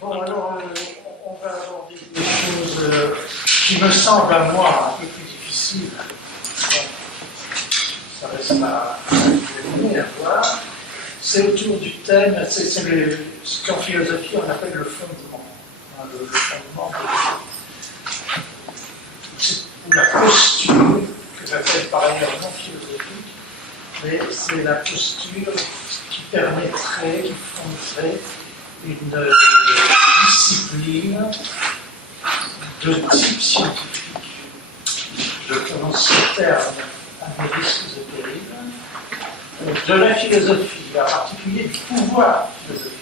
Bon, alors, on va aborder des choses qui me semblent à moi un peu plus difficiles. Ça reste à examiner, à voir. C'est autour du thème, c'est ce qu'en philosophie on appelle le fondement. Le fondement ou la posture, que j'appelle par ailleurs non philosophique, mais c'est la posture qui permettrait, qui fonderait une discipline de type scientifique. Je prononce ce terme à mes risques et périls, de la philosophie, en particulier du pouvoir philosophique.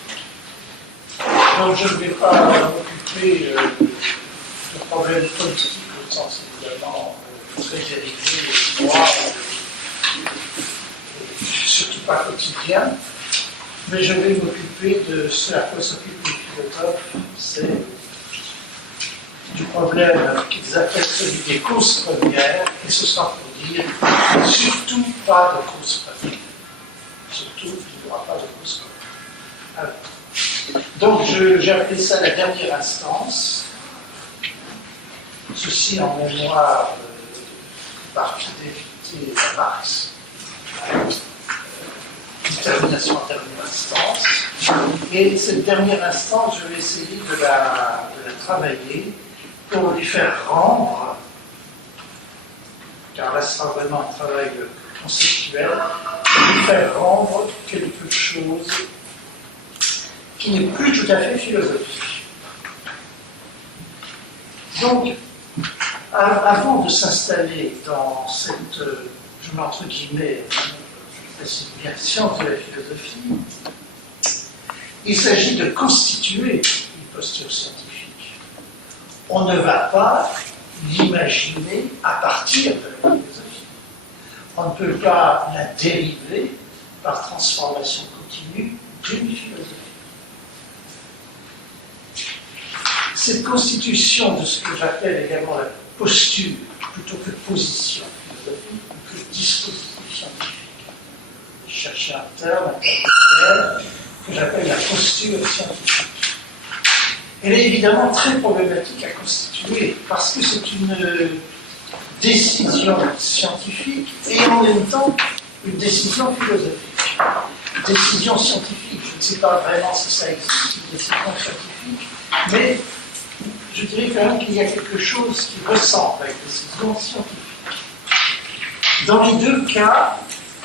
Donc je ne vais pas m'occuper de problèmes politiques au sens évidemment très dérivé, surtout pas quotidien, mais je vais m'occuper de ce à quoi s'occupent les philosophes, c'est du problème qu'ils appellent celui des causes premières, et ce sera pour dire surtout pas de causes premières. Surtout, il n'y aura pas de causes premières. Donc, j'ai appelé ça la dernière instance. Ceci en mémoire par fidélité à Marx. Une termination en dernière instance. Et cette dernière instance, je vais essayer de la travailler pour lui faire rendre, car là ce sera vraiment un travail conceptuel, pour lui faire rendre quelque chose qui n'est plus tout à fait philosophique. Donc, avant de s'installer dans cette, je mets entre guillemets, je précise bien, science de la philosophie, il s'agit de constituer une posture scientifique. On ne va pas l'imaginer à partir de la philosophie. On ne peut pas la dériver par transformation continue d'une philosophie. Cette constitution de ce que j'appelle également la posture, plutôt que position philosophique, ou que dispositif scientifique. Je cherchais un terme que j'appelle la posture scientifique. Elle est évidemment très problématique à constituer, parce que c'est une décision scientifique et en même temps une décision philosophique. Décision scientifique, je ne sais pas vraiment si ça existe, une décision scientifique, mais je dirais quand même qu'il y a quelque chose qui ressemble à une décision scientifique. Dans les deux cas,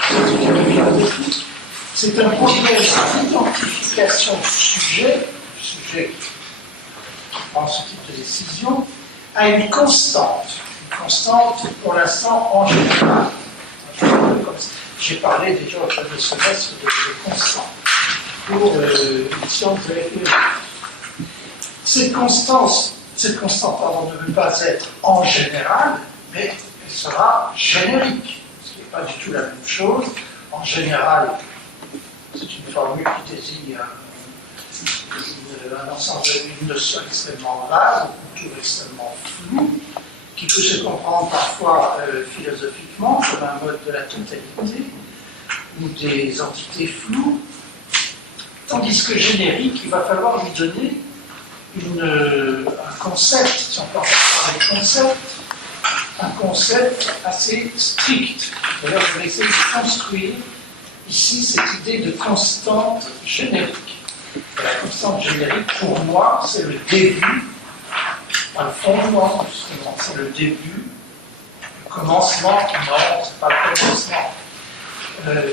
scientifique et philosophique, c'est un problème d'identification du sujet qui prend ce type de décision, à une constante pour l'instant en général. J'ai parlé déjà au premier semestre de constante pour une science de la philosophie. Cette constante ne veut pas être en général, mais elle sera générique, ce qui n'est pas du tout la même chose. En général, c'est une formule qui désigne un ensemble, une notion extrêmement vague, une contour extrêmement flou, qui peut se comprendre parfois philosophiquement comme un mode de la totalité, ou des entités floues, tandis que générique, il va falloir lui donner un concept, si on peut en parler de concept, un concept assez strict. D'ailleurs, je vais essayer de construire ici cette idée de constante générique. Et la constante générique, pour moi, c'est le début, pas le fondement, justement, c'est le début, le commencement, non, c'est pas le commencement,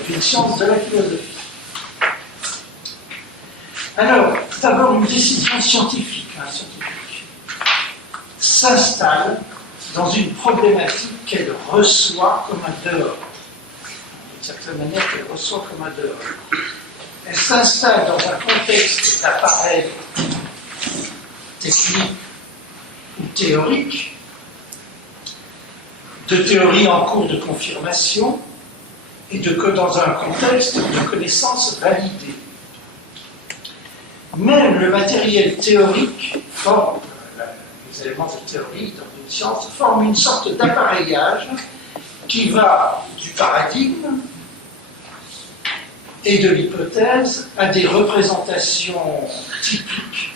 d'une science de la philosophie. Alors, d'abord, une décision scientifique s'installe dans une problématique qu'elle reçoit comme un dehors. D'une certaine manière, qu'elle reçoit comme un dehors. Elle s'installe dans un contexte d'appareil technique ou théorique, de théorie en cours de confirmation, et dans un contexte de connaissance validée. Même le matériel théorique forme, les éléments de théorie dans une science, forment une sorte d'appareillage qui va du paradigme et de l'hypothèse à des représentations typiques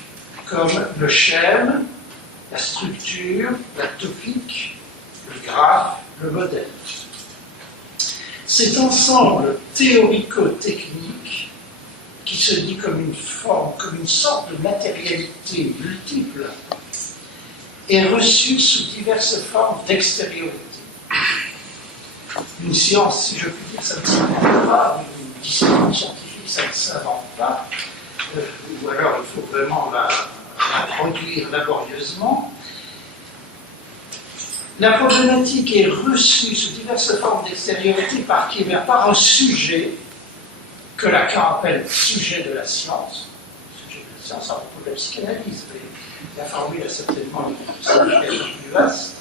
comme le schème, la structure, la topique, le graphe, le modèle. Cet ensemble théorico-technique qui se dit comme une forme, comme une sorte de matérialité multiple, est reçu sous diverses formes d'extériorité. Une science, si je puis dire, ça ne s'invente pas, une discipline scientifique, ça ne s'invente pas, ou alors il faut vraiment la produire laborieusement. La problématique est reçue sous diverses formes d'extériorité par un sujet que Lacan appelle sujet de la science. Sujet de la science à propos de la psychanalyse, mais la formule a certainement une signification plus vaste.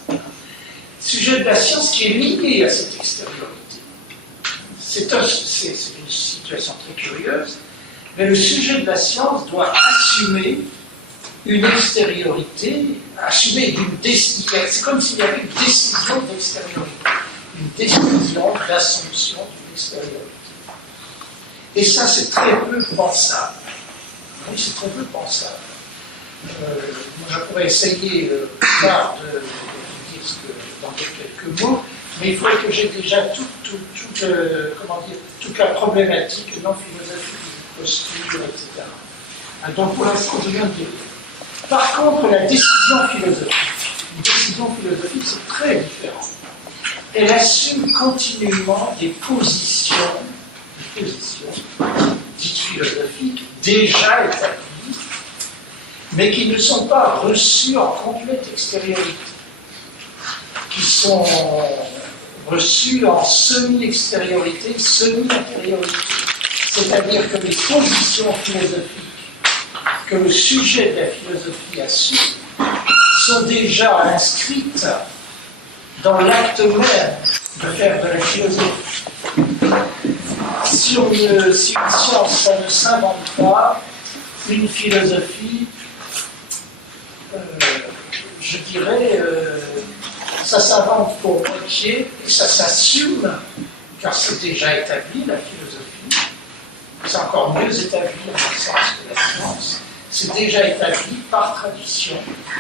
Sujet de la science qui est lié à cette extériorité. C'est une situation très curieuse, mais le sujet de la science doit assumer une extériorité, assumer d'une décision. C'est comme s'il y avait une décision d'extériorité, une décision d'assomption d'une extériorité. Et ça, c'est très peu pensable. Oui, c'est très peu pensable. Je pourrais essayer plus tard de dire ce que, dans quelques mots, mais il faudrait que j'ai déjà toute la problématique non philosophique, posture, etc. Donc pour l'instant, je viens de dire. Par contre, la décision philosophique, une décision philosophique, c'est très différent. Elle assume continuellement des positions dites philosophiques déjà établies, mais qui ne sont pas reçues en complète extériorité, qui sont reçues en semi-extériorité, semi-intériorité. C'est-à-dire que les positions philosophiques que le sujet de la philosophie assume sont déjà inscrites dans l'acte même de faire de la philosophie. Si une science, ça ne s'invente pas, une philosophie, je dirais, ça s'invente pour moitié et ça s'assume, car c'est déjà établi, la philosophie. C'est encore mieux établi dans le sens de la science. C'est déjà établi par tradition.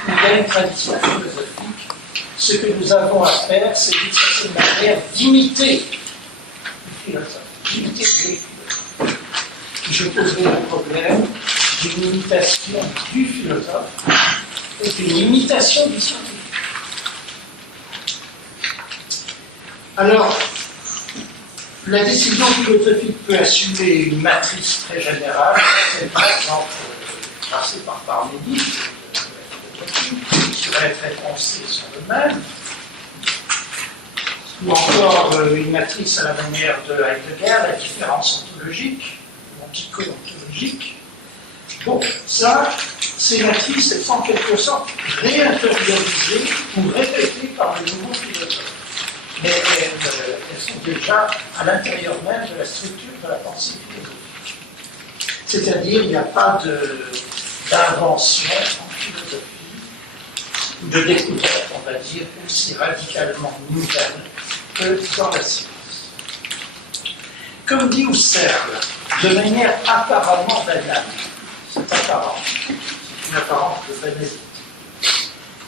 Il y a une tradition philosophique. Ce que nous avons à faire, c'est d'une certaine manière d'imiter le philosophe, d'imiter le philosophe. Je poserai le problème d'une imitation du philosophe et d'une imitation du scientifique. Alors, la décision philosophique peut assumer une matrice très générale, par exemple, tracée par Parménide, qui va être énoncée sur le même, ou encore une matrice à la manière de Heidegger, la différence ontologique, l'antico-ontologique. Bon, ça, ces matrices, elles sont en quelque sorte réintériorisées ou répétées par les nouveaux philosophes. Mais elles sont déjà à l'intérieur même de la structure de la pensée philosophique. C'est-à-dire, il n'y a pas d'invention en philosophie, ou de découverte, on va dire, aussi radicalement nouvelle que dans la science. Comme dit Husserl, de manière apparemment banale, c'est apparent, c'est une apparence de banalité.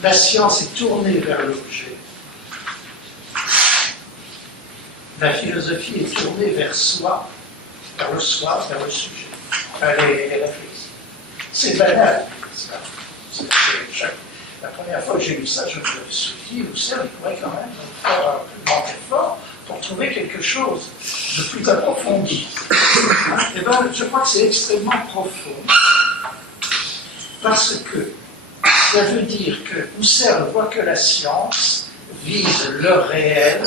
La science est tournée vers l'objet. La philosophie est tournée vers soi, vers le sujet. Elle est réflexive. C'est banal, ça. La première fois que j'ai lu ça, je me suis dit, Husserl, il pourrait quand même faire un plus grand effort pour trouver quelque chose de plus approfondi. Et bien, je crois que c'est extrêmement profond, parce que ça veut dire que Husserl voit que la science vise le réel,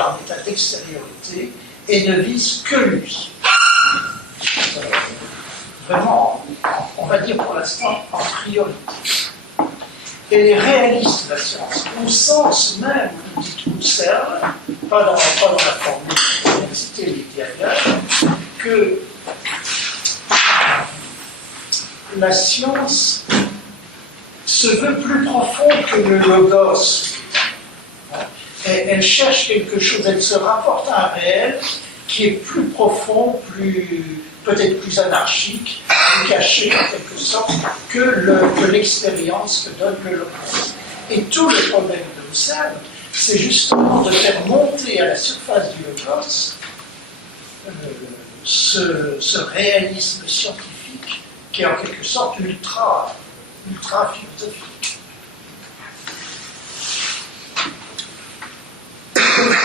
en état d'extériorité, et ne vise que lui. Vraiment, on va dire pour l'instant, en priorité. Elle est réaliste, la science, au sens même, dit Husserl, pas dans la formule de l'université des dialogues, que la science se veut plus profonde que le logos. Elle cherche quelque chose, elle se rapporte à un réel qui est plus profond, peut-être plus anarchique, plus caché en quelque sorte que l'expérience que donne le logos. Et tout le problème de Husserl, c'est justement de faire monter à la surface du logos ce réalisme scientifique qui est en quelque sorte ultra philosophique.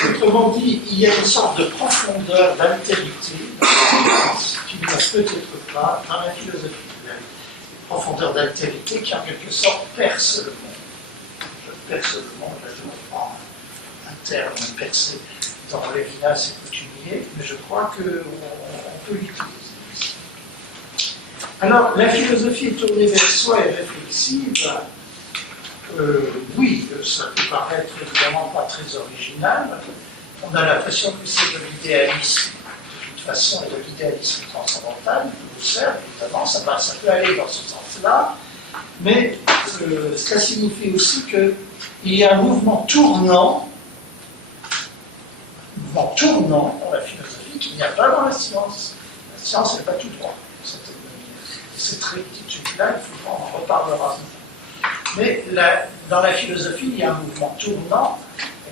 Autrement dit, il y a une sorte de profondeur d'altérité qu'il n'y a peut-être pas dans la philosophie. Une profondeur d'altérité qui en quelque sorte perce le monde. Je perce le monde, là je reprends un terme percé dans Lévinas et coutumier, mais je crois qu'on peut l'utiliser. Alors, la philosophie est tournée vers soi et réflexive. Oui, ça peut paraître évidemment pas très original. On a l'impression que c'est de l'idéalisme, de toute façon, et de l'idéalisme transcendantal, de Husserl, évidemment, ça peut aller dans ce sens-là, mais ça signifie aussi qu'il y a un mouvement tournant dans la philosophie qu'il n'y a pas dans la science. La science n'est pas tout droit. Cette rectitude-là, on en reparlera. Mais dans la philosophie, il y a un mouvement tournant,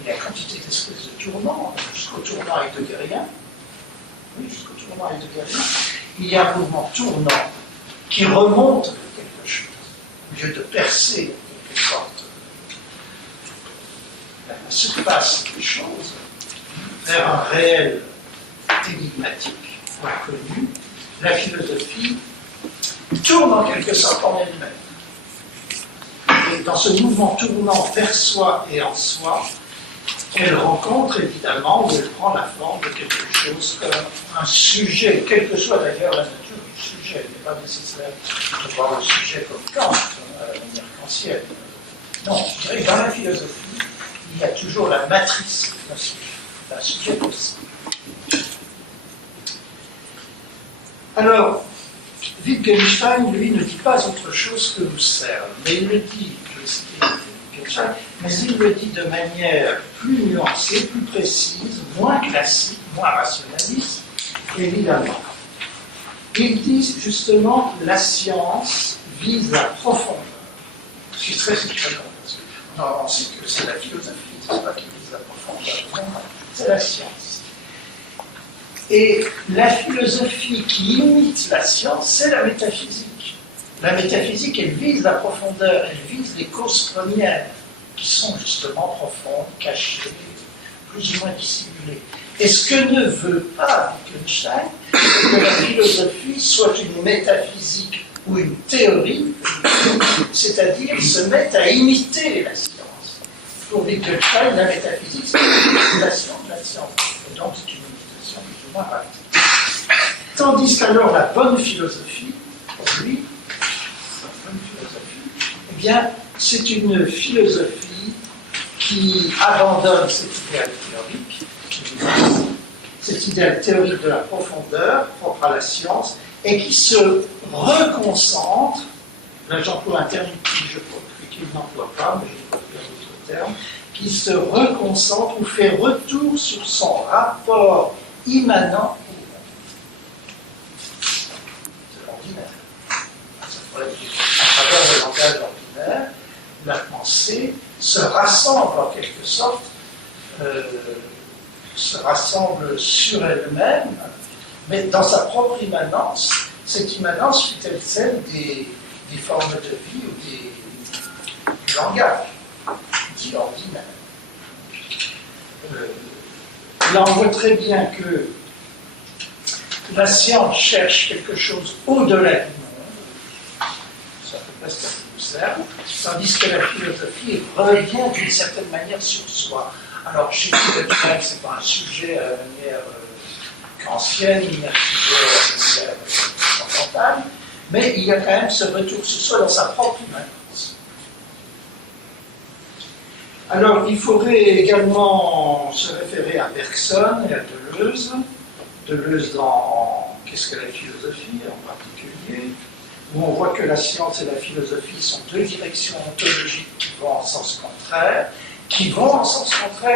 il y a quantité d'espèces de tournants, jusqu'au tournant heideggerien. Oui, jusqu'au tournant heideggerien. Il y a un mouvement tournant qui remonte vers quelque chose, au lieu de percer, en quelque sorte, la surface des choses, vers un réel énigmatique, inconnu. La philosophie tourne en quelque sorte en elle-même. Et dans ce mouvement tournant vers soi et en soi, elle rencontre évidemment, ou elle prend la forme de quelque chose comme un sujet, quelle que soit d'ailleurs la nature du sujet. Il n'est pas nécessaire de voir le sujet comme Kant, à la manière kantienne. Non, je dirais que dans la philosophie, il y a toujours la matrice d'un sujet possible. Alors, Wittgenstein, lui, ne dit pas autre chose que Husserl, mais il le dit, je vais citer Wittgenstein, mais il le dit de manière plus nuancée, plus précise, moins classique, moins rationaliste, évidemment. Il dit justement la science vise la profondeur. Je suis très surprenant, parce qu'on sait que c'est la philosophie, c'est pas qui vise la profondeur, non, c'est la science. Et la philosophie qui imite la science, c'est la métaphysique. La métaphysique, elle vise la profondeur, elle vise les causes premières, qui sont justement profondes, cachées, plus ou moins dissimulées. Et ce que ne veut pas Wittgenstein, c'est que la philosophie soit une métaphysique ou une théorie, c'est-à-dire se mettre à imiter la science. Pour Wittgenstein, la métaphysique, c'est une imitation de la science. Et donc, c'est une imitation plus ou moins pratique. Tandis qu'alors, la bonne philosophie, pour lui, eh bien, c'est une philosophie qui abandonne cet idéal théorique, cet idéal théorique de la profondeur propre à la science, et qui se reconcentre, là j'emploie un terme qu'il n'emploie pas, mais je ne peux pas faire d'autres termes, qui se reconcentre ou fait retour sur son rapport immanent au monde. C'est l'ordinaire. À travers le langage ordinaire, la pensée se rassemble en quelque sorte, se rassemble sur elle-même, mais dans sa propre immanence. Cette immanence fut-elle celle des formes de vie ou du langage, dit ordinaire. Là, on voit très bien que la science cherche quelque chose au-delà du monde, ça peut presque un Husserl, tandis que la philosophie revient d'une certaine manière sur soi. Alors, chez Wittgenstein, ce n'est pas un sujet à la manière kantienne, ni un sujet à la manière transcendantale, mais il y a quand même ce retour sur soi dans sa propre immanence. Alors, il faudrait également se référer à Bergson et à Deleuze. Deleuze dans Qu'est-ce que la philosophie en particulier, où on voit que la science et la philosophie sont deux directions ontologiques qui vont en sens contraire,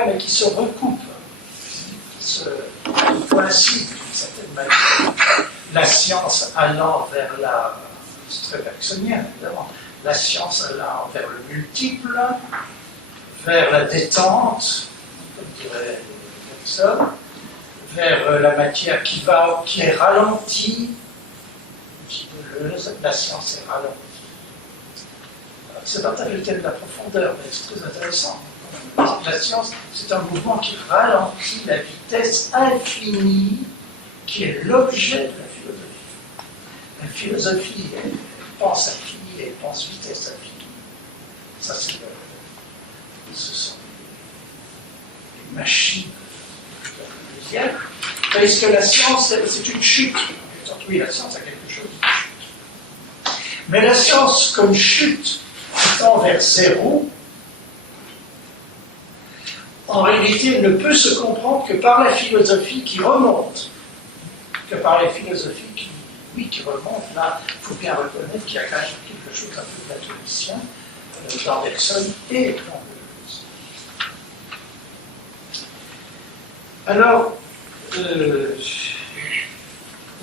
mais qui se recoupent. coïncident d'une certaine manière. La science allant vers la... C'est très bergsonien, évidemment. La science allant vers le multiple, vers la détente, comme dirait Bergson, vers la matière qui est ralentie, la science est ralentie. C'est partage le thème de la profondeur, mais c'est très intéressant. La science, c'est un mouvement qui ralentit la vitesse infinie qui est l'objet de la philosophie. La philosophie, elle pense infini, elle pense vitesse infinie. Ça, ce sont les machines deuxième. Tandis que la science, c'est une chute. Oui, la science a quelque chose de chute. Mais la science comme chute, étant vers zéro, en réalité, ne peut se comprendre que par la philosophie qui remonte. Que par les philosophies qui remontent. Là, il faut bien reconnaître qu'il y a quand même quelque chose un peu platonicien dans Bergson et dans Deleuze. Alors,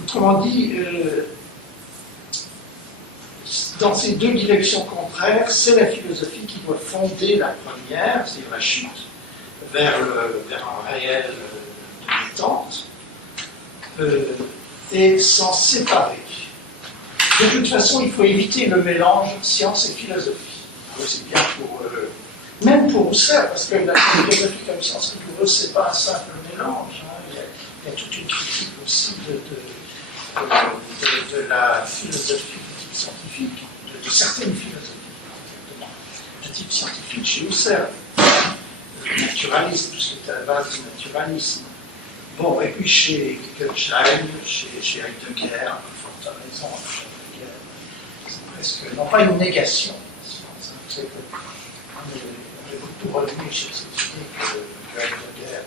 autrement dit, dans ces deux directions contraires, c'est la philosophie qui doit fonder la première, c'est-à-dire la chute vers un réel de détente, et s'en séparer. De toute façon, il faut éviter le mélange science et philosophie. C'est bien même pour Husserl, parce que la philosophie comme science rigoureuse, ce n'est pas un simple mélange. Il y a toute une critique aussi de la philosophie de type scientifique, de certaines philosophies, exactement, de type scientifique chez Husserl. Le naturalisme, tout ce qui est à la base du naturalisme. Bon, et puis chez Wittgenstein, chez Heidegger, à forte raison, c'est presque, non pas une négation, c'est qu'on est beaucoup revenu sur cette idée que Heidegger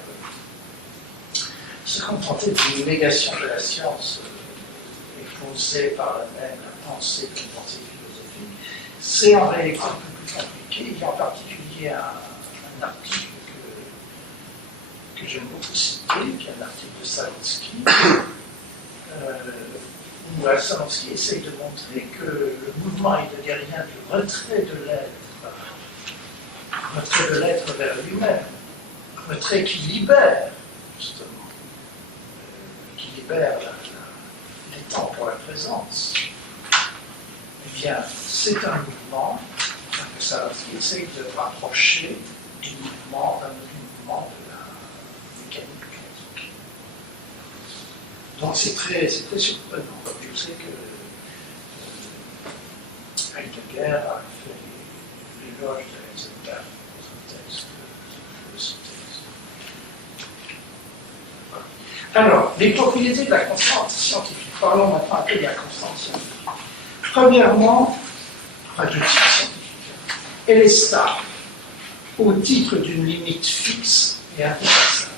se contentait d'une négation de la science posée par la même pensée comme pensée philosophique. C'est en réalité un peu plus compliqué. Il y a en particulier un article que j'aime beaucoup citer, qui est un article de Salonsky, où Salonsky essaye de montrer que le mouvement heideggerien du retrait de l'être vers lui-même, retrait qui libère, justement, qui libère les temps pour la présence, eh bien, c'est un mouvement que Salonsky essaye de rapprocher du mouvement de la mécanique classique. Donc c'est très surprenant. Je sais que Heidegger a fait l'éloge de Heisenberg dans un texte de ce texte. Voilà. Alors, les propriétés de la constante scientifique. Parlons maintenant un peu de la constante scientifique. Premièrement, de type scientifique, elle est stable au titre d'une limite fixe et indépassable.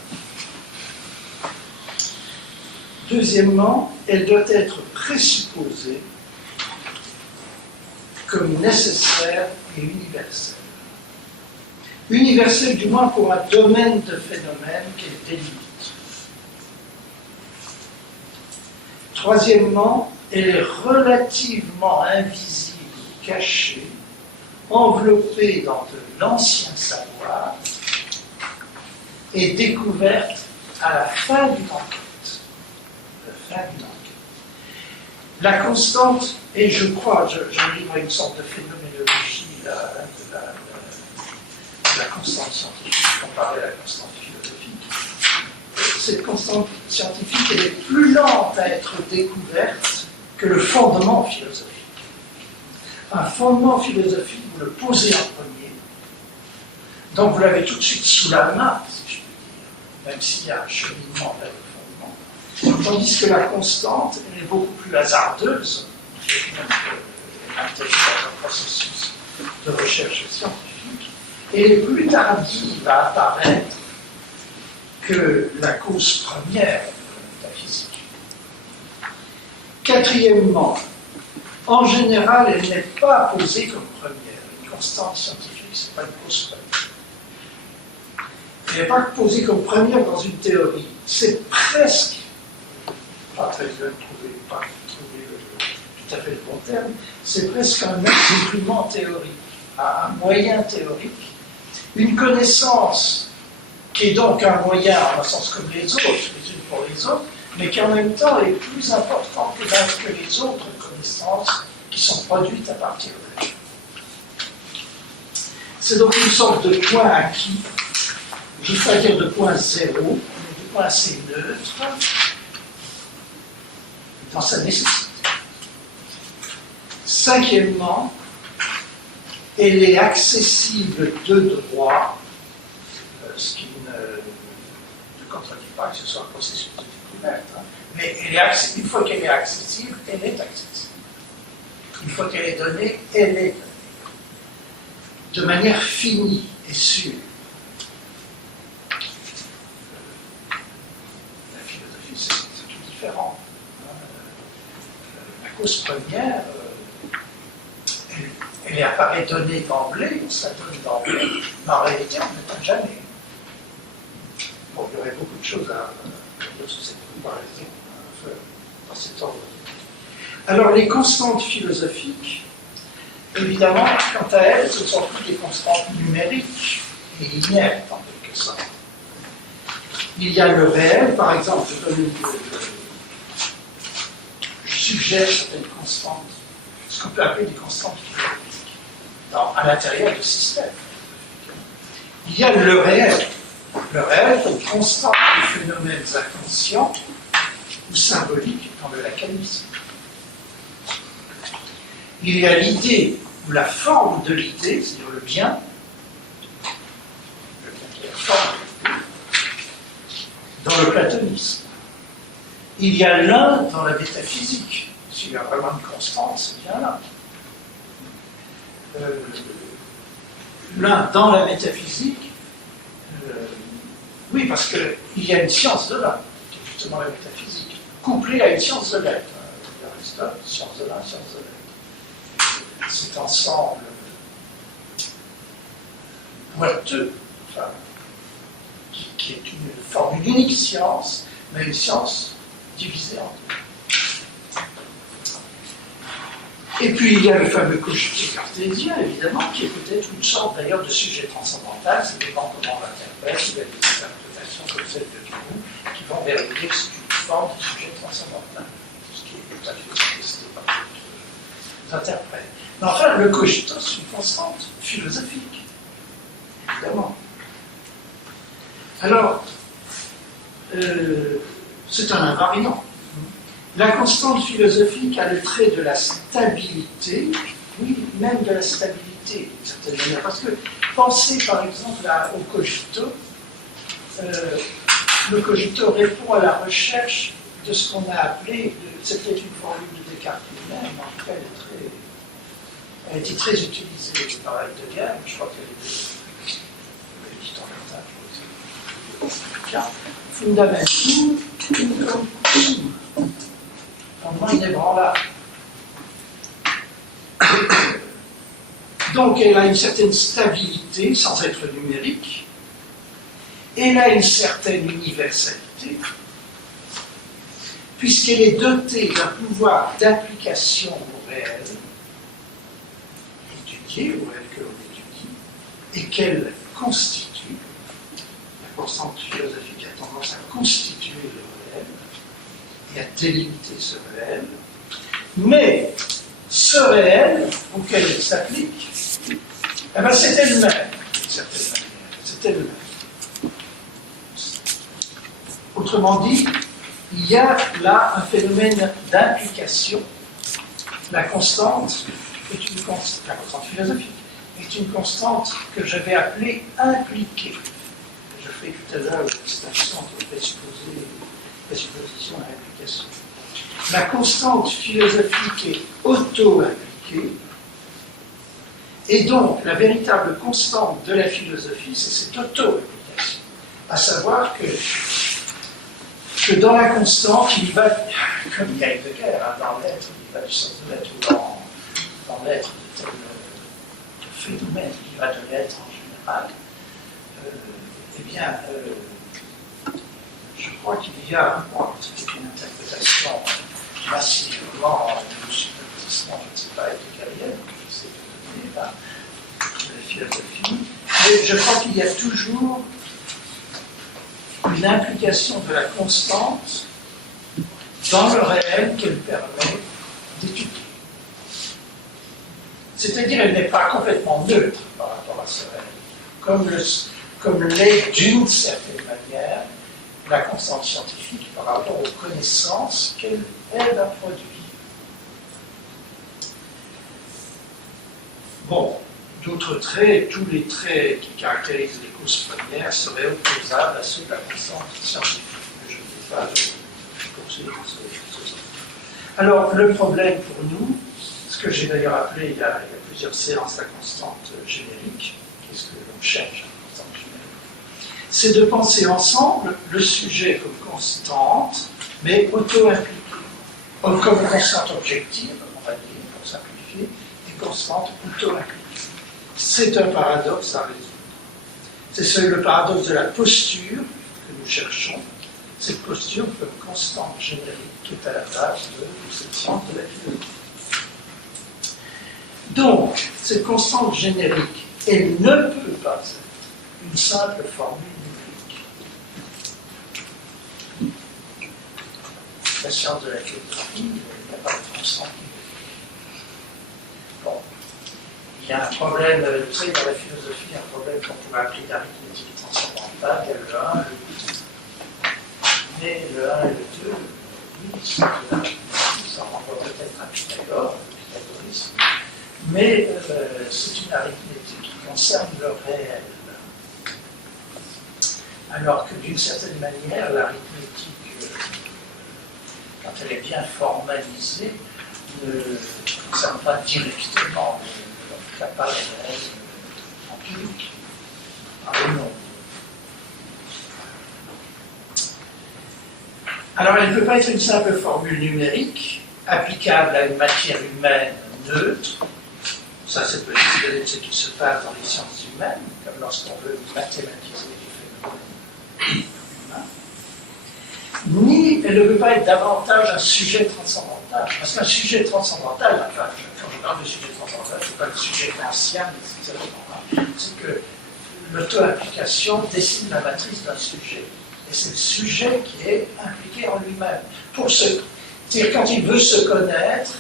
Deuxièmement, elle doit être présupposée comme nécessaire et universelle. Universelle du moins pour un domaine de phénomènes qu'elle délimite. Troisièmement, elle est relativement invisible, cachée, enveloppée dans de l'ancien savoir et découverte à la fin d'une enquête. La constante, et je crois, je livre une sorte de phénoménologie de la constante scientifique comparée à la constante philosophique. Cette constante scientifique, elle est plus lente à être découverte que le fondement philosophique. Un fondement philosophique, vous le posez en premier, donc vous l'avez tout de suite sous la main, si je puis dire, même s'il y a un cheminement vers le fondement. Tandis que la constante, elle est beaucoup plus hasardeuse, elle intègre un processus de recherche scientifique, et elle est plus tardive à apparaître que la cause première de la physique. Quatrièmement, en général, elle n'est pas posée comme première. Une constante scientifique, ce n'est pas une cause première. Elle n'est pas posée comme première dans une théorie. C'est presque, pas très bien trouvé, pas trouvé tout à fait le bon terme, c'est presque un instrument théorique, un moyen théorique, une connaissance qui est donc un moyen, en un sens comme les autres, les unes pour les autres, mais qui en même temps est plus importante que les autres connaissances qui sont produites à partir de là. C'est donc une sorte de point acquis, je ne veux pas dire de point zéro, mais de point assez neutre dans sa nécessité. Cinquièmement, elle est accessible de droit, ce qui ne contredit pas que ce soit un processus de découverte, hein, mais une fois qu'elle est accessible, elle est accessible. Une fois qu'elle est donnée, elle est donnée. De manière finie et sûre. La philosophie, c'est tout différent. La cause première, elle apparaît donnée d'emblée, on se la donne d'emblée, mais en réalité, on ne donne jamais. Bon, il y aurait beaucoup de choses à dire sur cette comparaison, dans cet ordre. Alors, les constantes philosophiques, évidemment, quant à elles, ce sont toutes des constantes numériques et inertes, en quelque sorte. Il y a le réel, par exemple, je suggère certaines constantes, ce qu'on peut appeler des constantes philosophiques, à l'intérieur du système. Il y a le réel comme constante des phénomènes inconscients ou symboliques dans le lacanisme. Il y a l'idée ou la forme de l'idée, c'est-à-dire le bien qui est la forme de l'idée, dans le platonisme. Il y a l'un dans la métaphysique. S'il y a vraiment une constante, c'est bien là. L'un dans la métaphysique, oui, parce qu'il y a une science de l'un, qui est justement la métaphysique, couplée à une science de l'être. Aristote, science de l'un, science de l'être. Cet ensemble boiteux, enfin, qui est une forme d'unique science, mais une science divisée en deux. Et puis il y a le fameux cogito cartésien, évidemment, qui est peut-être une sorte d'ailleurs de sujet transcendantal, ça dépend comment on l'interprète, il y a des interprétations comme celle de Guéroux qui vont vérifier que c'est une forme de sujet transcendantal, ce qui est tout à fait contesté par d'autres interprètes. Mais enfin, le cogito, c'est une constante philosophique, évidemment. Alors, c'est un invariant. La constante philosophique a le trait de la stabilité, oui, même de la stabilité, d'une certaine manière. Parce que pensez par exemple au cogito, le cogito répond à la recherche de ce qu'on a appelé, c'était une formule de Descartes lui-même, en tout cas elle a été très utilisée par Heidegger, je crois qu'elle est dit en latin, fundamentum incomptum, fondement inébranlable. Donc elle a une certaine stabilité, sans être numérique, elle a une certaine universalité, puisqu'elle est dotée d'un pouvoir d'application au réel, étudié, au réel que l'on étudie, et qu'elle constitue, la constante philosophique a tendance à constituer le réel, et à délimiter ce réel, mais ce réel auquel elle s'applique, eh ben c'est elle-même, d'une certaine manière, c'est elle-même. Autrement dit, il y a là un phénomène d'implication. La constante est une constante, la constante philosophique est une constante que je vais appeler impliquée. Je ferai tout à l'heure la distinction entre présupposition et implication. La constante philosophique est auto-impliquée, et donc la véritable constante de la philosophie, c'est cette auto-implication. À savoir que dans la constante, il va, comme il y a Heidegger, dans l'être, il va du sens de l'être, ou dans l'être de tel phénomène, il va de l'être en général, Eh bien, je crois qu'il y a une interprétation massivement du superpétissement, je ne sais pas, épicurienne, que j'essaie de donner là, de la philosophie, mais je crois qu'il y a toujours une implication de la constante dans le réel qu'elle permet d'étudier. C'est-à-dire, elle n'est pas complètement neutre par rapport à ce réel, comme l'est d'une certaine manière la constante scientifique par rapport aux connaissances qu'elle a produites. Bon, d'autres traits, tous les traits qui caractérisent les causes premières seraient opposables à ceux de la constante scientifique. Je ne vais pas poursuivre ce. Alors, le problème pour nous, ce que j'ai d'ailleurs appelé il y a plusieurs séances la constante générique, qu'est-ce que l'on cherche la constante générique, c'est de penser ensemble le sujet comme constante, mais auto-impliquée, comme constante objective, on va dire, pour simplifier, et constante auto-impliquée. C'est un paradoxe à résoudre. C'est le paradoxe de la posture que nous cherchons, cette posture comme constante générique qui est à la base de cette science de la philosophie. Donc, cette constante générique, elle ne peut pas être une simple formule numérique. La science de la philosophie, il n'y a pas de constante numérique. Bon. Il y a un problème, vous savez, dans la philosophie, un problème qu'on pourrait appeler l'arithmétique transcendantale, il y a le 1, le 2. Mais le 1 et le 2, oui, ça renvoie peut-être à Pythagore, au pythagorisme, mais c'est une arithmétique qui concerne le réel. Alors que d'une certaine manière, l'arithmétique, quand elle est bien formalisée, ne concerne pas directement, en tout cas pas le réel empirique, par le nombre. Alors, elle ne peut pas être une simple formule numérique applicable à une matière humaine neutre. Ça, c'est peut-être ce qui se passe dans les sciences humaines, comme lorsqu'on veut mathématiser les phénomènes humains. Ni elle ne peut pas être davantage un sujet transcendantal. Parce qu'un sujet transcendantal, enfin, quand je parle de sujet transcendantal, ce n'est pas le sujet ancien nécessairement. C'est que l'auto-implication dessine la matrice d'un sujet. Et c'est le sujet qui est impliqué en lui-même. C'est-à-dire, quand il veut se connaître,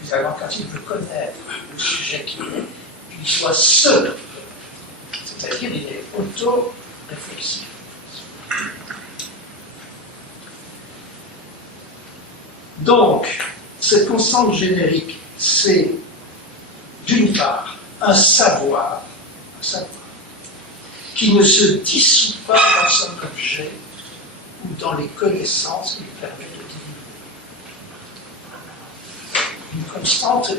évidemment, quand il veut connaître le sujet qu'il est, il soit seul. C'est-à-dire, il est auto-réflexif. Donc, cette constante générique, c'est, d'une part, un savoir qui ne se dissout pas dans son objet ou dans les connaissances qui lui permettent de délivrer. Une constante,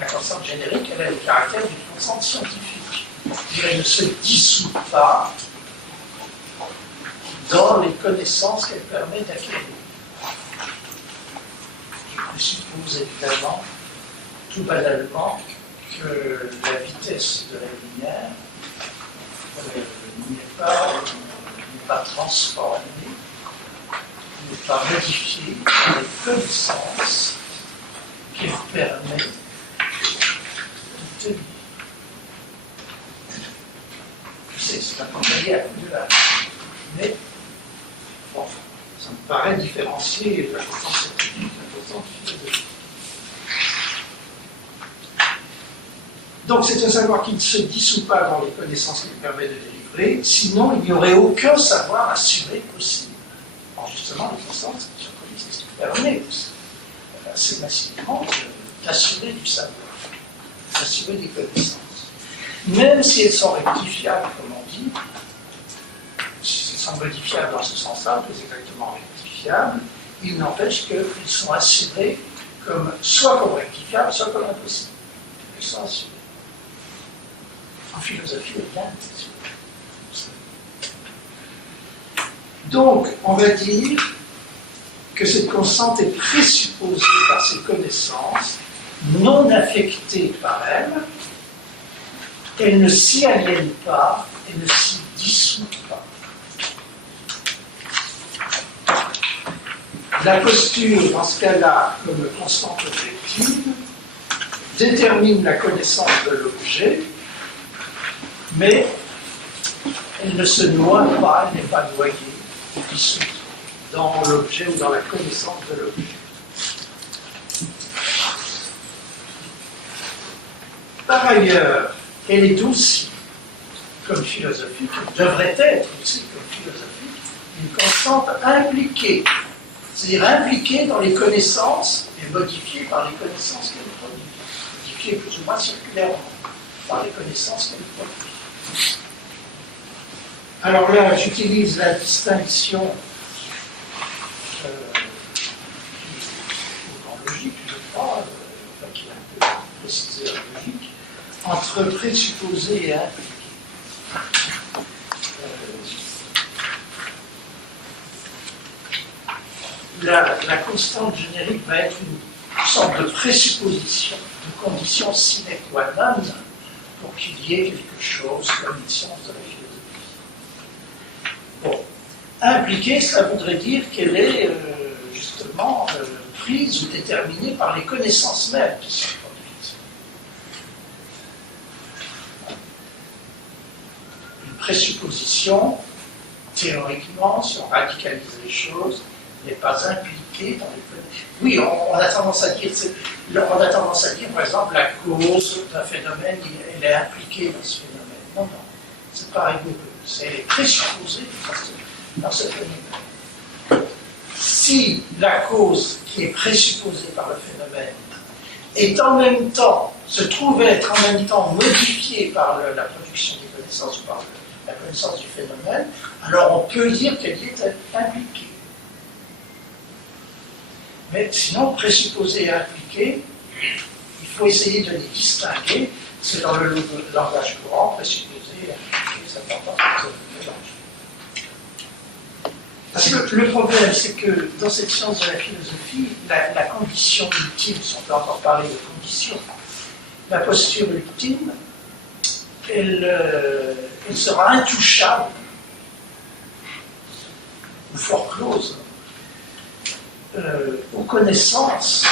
la constante générique, elle a le caractère d'une constante scientifique. Elle ne se dissout pas dans les connaissances qu'elle permet d'acquérir. Je suppose évidemment, tout banalement, que la vitesse de la lumière n'est pas transformée, n'est pas modifiée par les connaissances qu'elle permet de tenir. Je sais, c'est un contraire à coup de l'âge, mais bon, ça me paraît différencier la constante scientifique de la constante philosophique. Donc c'est un savoir qui ne se dissout pas dans les connaissances qu'il permet de délivrer, sinon il n'y aurait aucun savoir assuré possible. Alors justement, les constantes scientifiques, c'est ce qui permet assez massivement d'assurer du savoir, d'assurer des connaissances. Même si elles sont rectifiables, comme on dit, si elles sont modifiables dans ce sens-là, plus exactement rectifiables, il n'empêche qu'ils sont assurés comme, soit comme rectifiables, soit comme impossibles. Ils sont assurés. En philosophie, rien n'est assuré. Donc, on va dire que cette constante est présupposée par ses connaissances, non affectées par elles, elle ne s'y aliène pas et ne s'y dissout pas. La posture, dans ce cas-là, comme constante objective, détermine la connaissance de l'objet, mais elle ne se noie pas, elle n'est pas noyée ou dissoute dans l'objet ou dans la connaissance de l'objet. Par ailleurs, elle est aussi, comme philosophique, elle devrait être aussi, comme philosophique, une constante impliquée, c'est-à-dire impliquée dans les connaissances et modifiée par les connaissances qu'elle produit, modifiée plus ou moins circulairement par les connaissances qu'elle produit. Alors là, j'utilise la distinction en logique, je crois, qui est un peu précisée en logique, entre présupposé et impliqué. La constante générique va être une sorte de présupposition, de condition sine qua non pour qu'il y ait quelque chose comme une science de la philosophie. Bon, impliquée, cela voudrait dire qu'elle est justement prise ou déterminée par les connaissances mêmes qui sont produites. Une présupposition, théoriquement, si on radicalise les choses, n'est pas impliquée dans les connaissances. Oui, on a tendance à dire, par exemple, la cause d'un phénomène, elle est impliquée dans ce phénomène. Non, non, c'est pas rigoureux. Elle est présupposée dans ce phénomène. Si la cause qui est présupposée par le phénomène est en même temps, se trouve être en même temps modifiée par la production des connaissances ou par la connaissance du phénomène, alors on peut dire qu'elle y est impliquée. Mais sinon, présupposé et impliqué, il faut essayer de les distinguer. C'est dans le langage courant, présupposé et impliqué, ça ne va pas se mélanger. Parce que le problème, c'est que dans cette science de la philosophie, la condition ultime, si on peut encore parler de condition, la posture ultime, elle sera intouchable ou fort close aux connaissances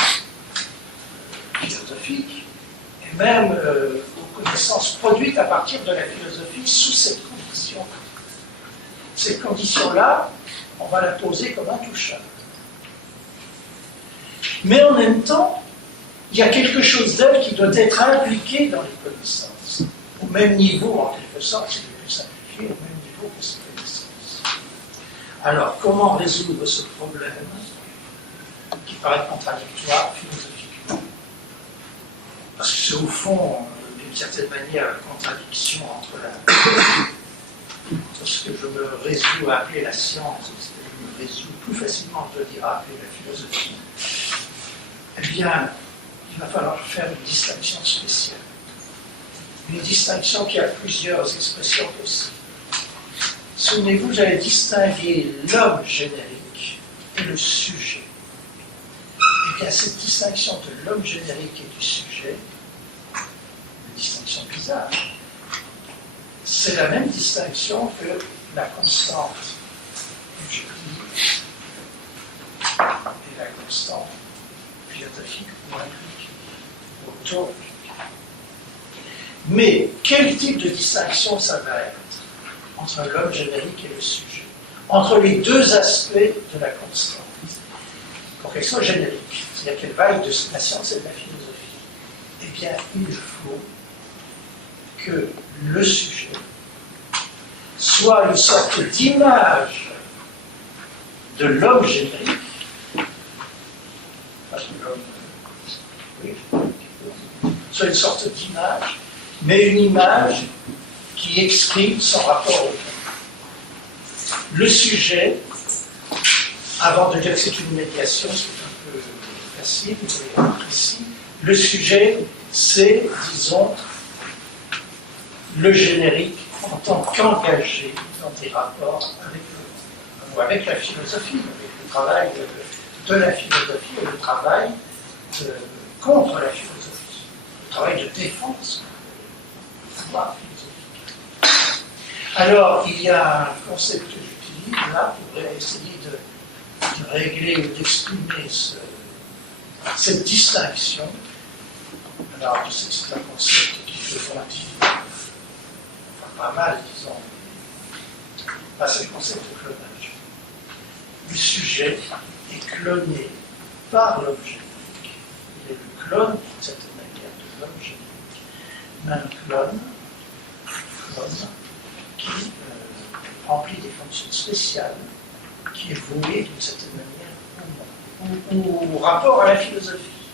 philosophiques et même aux connaissances produites à partir de la philosophie sous cette condition. Cette condition-là, on va la poser comme intouchable. Mais en même temps, il y a quelque chose d'elle qui doit être impliqué dans les connaissances, au même niveau en quelque sorte, c'est plus simplifié, au même niveau que ces connaissances. Alors, comment résoudre ce problème qui paraît contradictoire philosophiquement? Parce que c'est au fond, d'une certaine manière, la contradiction entre ce que je me résous à appeler la science et ce que je me résous plus facilement, je dois dire, à appeler la philosophie. Eh bien, il va falloir faire une distinction spéciale. Une distinction qui a plusieurs expressions possibles. Souvenez-vous, j'avais distingué l'homme générique et le sujet. Et bien, cette distinction de l'homme générique et du sujet, une distinction bizarre, c'est la même distinction que la constante objective et la constante philosophique ou impliquée, auto-objective. Mais quel type de distinction ça va être entre l'homme générique et le sujet, entre les deux aspects de la constante, pour qu'elle soit générique, c'est-à-dire qu'elle vaille de la science et de la philosophie? Eh bien, il faut que le sujet soit une sorte d'image de l'homme générique, soit une sorte d'image, mais une image qui exprime son rapport au monde. Le sujet, avant de dire que c'est une médiation, c'est un peu facile, mais précis, le sujet, c'est, disons, le générique en tant qu'engagé dans des rapports avec le monde, ou avec la philosophie, avec le travail de la philosophie et le travail contre la philosophie, le travail de défense. pouvoir philosophique. Alors, il y a un concept que j'utilise là pour essayer de régler ou d'exprimer cette distinction. Alors, je sais que c'est un concept qui fait relativement, pas mal, disons. C'est le concept de clonage. Le sujet est cloné par l'objet. Il est le clone, d'une certaine manière, de l'objet. Mais un clone qui remplit des fonctions spéciales, qui est voué d'une certaine manière au rapport à la philosophie.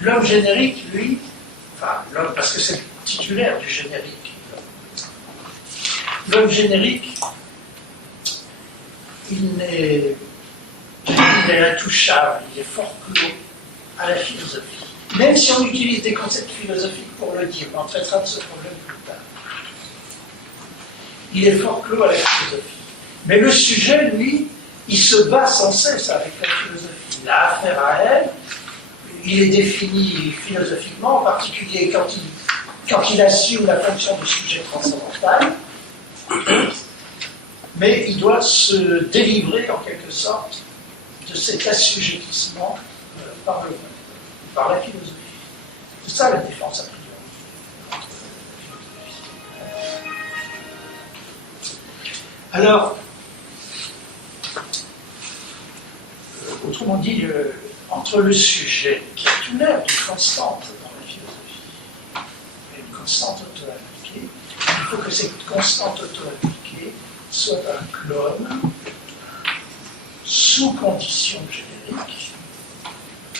L'homme générique, lui, l'homme, parce que c'est le titulaire du générique. L'homme générique, il est intouchable, il est fort clos à la philosophie. Même si on utilise des concepts philosophiques pour le dire, on traitera de ce problème plus tard. Il est fort clos à la philosophie. Mais le sujet, lui, il se bat sans cesse avec la philosophie. Il a affaire à elle, il est défini philosophiquement, en particulier quand il assume la fonction de sujet transcendantal. Mais il doit se délivrer en quelque sorte de cet assujettissement par la philosophie. C'est ça la défense a priori. Alors, autrement dit, entre le sujet, qui a tout l'air d'une constante dans la philosophie, et une constante auto-appliquée, il faut que cette constante auto-appliquée soit un clone sous conditions génériques,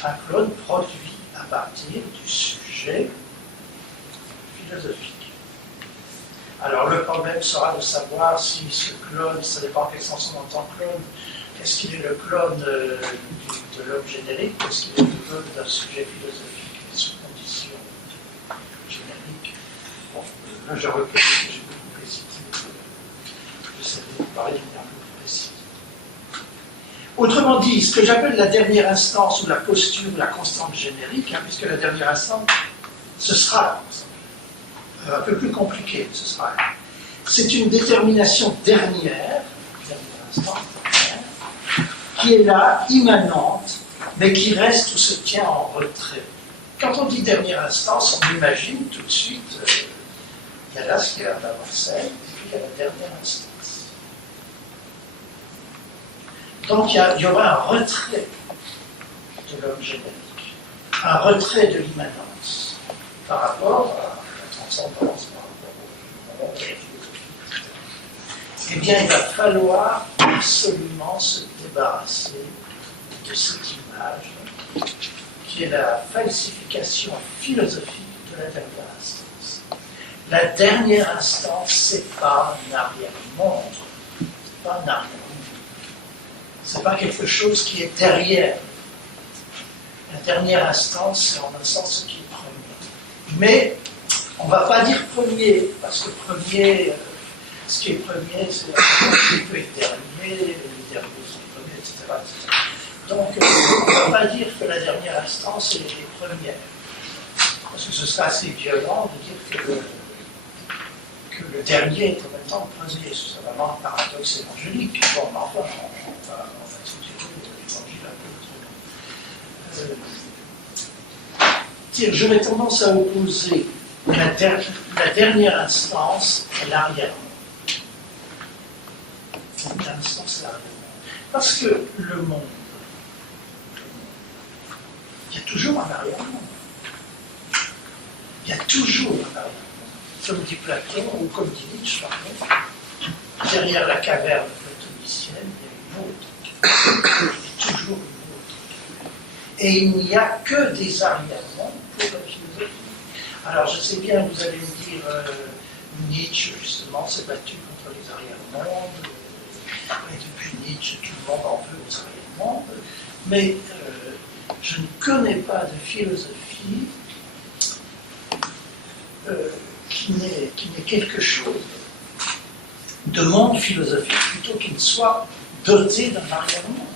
un clone produit à partir du sujet philosophique. Alors le problème sera de savoir si ce clone, ça dépend quel sens on entend clone, est-ce qu'il est le clone de l'homme générique, ou est-ce qu'il est le clone d'un sujet philosophique sous conditions génériques. Bon, là je reconnais que j'ai beaucoup hésité. J'essaie de vous parler d'une manière plus précise. Autrement dit, ce que j'appelle la dernière instance ou la posture, la constante générique, puisque la dernière instance, ce sera la constante. Un peu plus compliqué, ce sera. C'est une détermination dernière instance, qui est là, immanente, mais qui reste ou se tient en retrait. Quand on dit dernière instance, on imagine tout de suite, il y a là ce qu'il y a à Marseille, et puis il y a la dernière instance. Donc il y aura un retrait de l'homme générique, un retrait de l'immanence par rapport à la transcendance, par rapport au monde, à la philosophie, etc. Eh bien, il va falloir absolument se débarrasser de cette image qui est la falsification philosophique de la dernière instance. La dernière instance, c'est pas un arrière-monde, c'est pas un arrière-monde. C'est pas quelque chose qui est derrière. La dernière instance, c'est en un sens ce qui est premier. Mais on ne va pas dire premier, parce que premier, ce qui est premier, c'est ce qui peut être dernier, les derniers sont premiers, etc. Donc, on ne va pas dire que la dernière instance est première. Parce que ce serait assez violent de dire que le dernier est en même temps le premier. C'est vraiment un paradoxe évangélique. Bon, mais enfin, on va expliquer l'évangile un peu autrement. J'aurais tendance à opposer la dernière instance à l'arrière-monde. La dernière instance à l'arrière-monde. Parce que le monde, il y a toujours un arrière-monde. Il y a toujours un arrière-monde. Comme dit Platon, ou comme dit Nietzsche, pardon, derrière la caverne platonicienne, il y a une autre. Il y a toujours une autre. Et il n'y a que des arrière-mondes pour la philosophie. Alors je sais bien, vous allez me dire, Nietzsche, justement, s'est battu contre les arrière-mondes, et depuis Nietzsche, tout le monde en veut aux arrière-mondes, mais je ne connais pas de philosophie qui n'est quelque chose de monde philosophique plutôt qu'il ne soit doté d'un arrière-monde.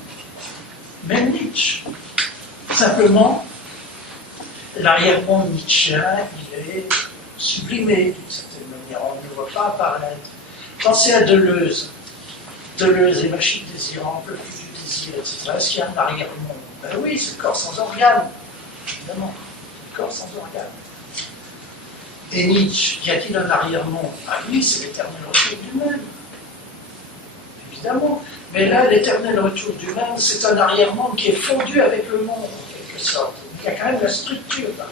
Même Nietzsche. Simplement, l'arrière-monde nietzschéen, il est sublimé d'une certaine manière, on ne le voit pas apparaître. Pensez à Deleuze. Deleuze et machine désirante, le flux du désir, etc. Est-ce qu'il y a un arrière-monde? Ben oui, c'est le corps sans organe, évidemment. Le corps sans organe. Et Nietzsche, y a-t-il un arrière-monde? Ah oui, c'est l'éternel retour du même. Évidemment. Mais là, l'éternel retour du même, c'est un arrière-monde qui est fondu avec le monde, en quelque sorte. Il y a quand même la structure là.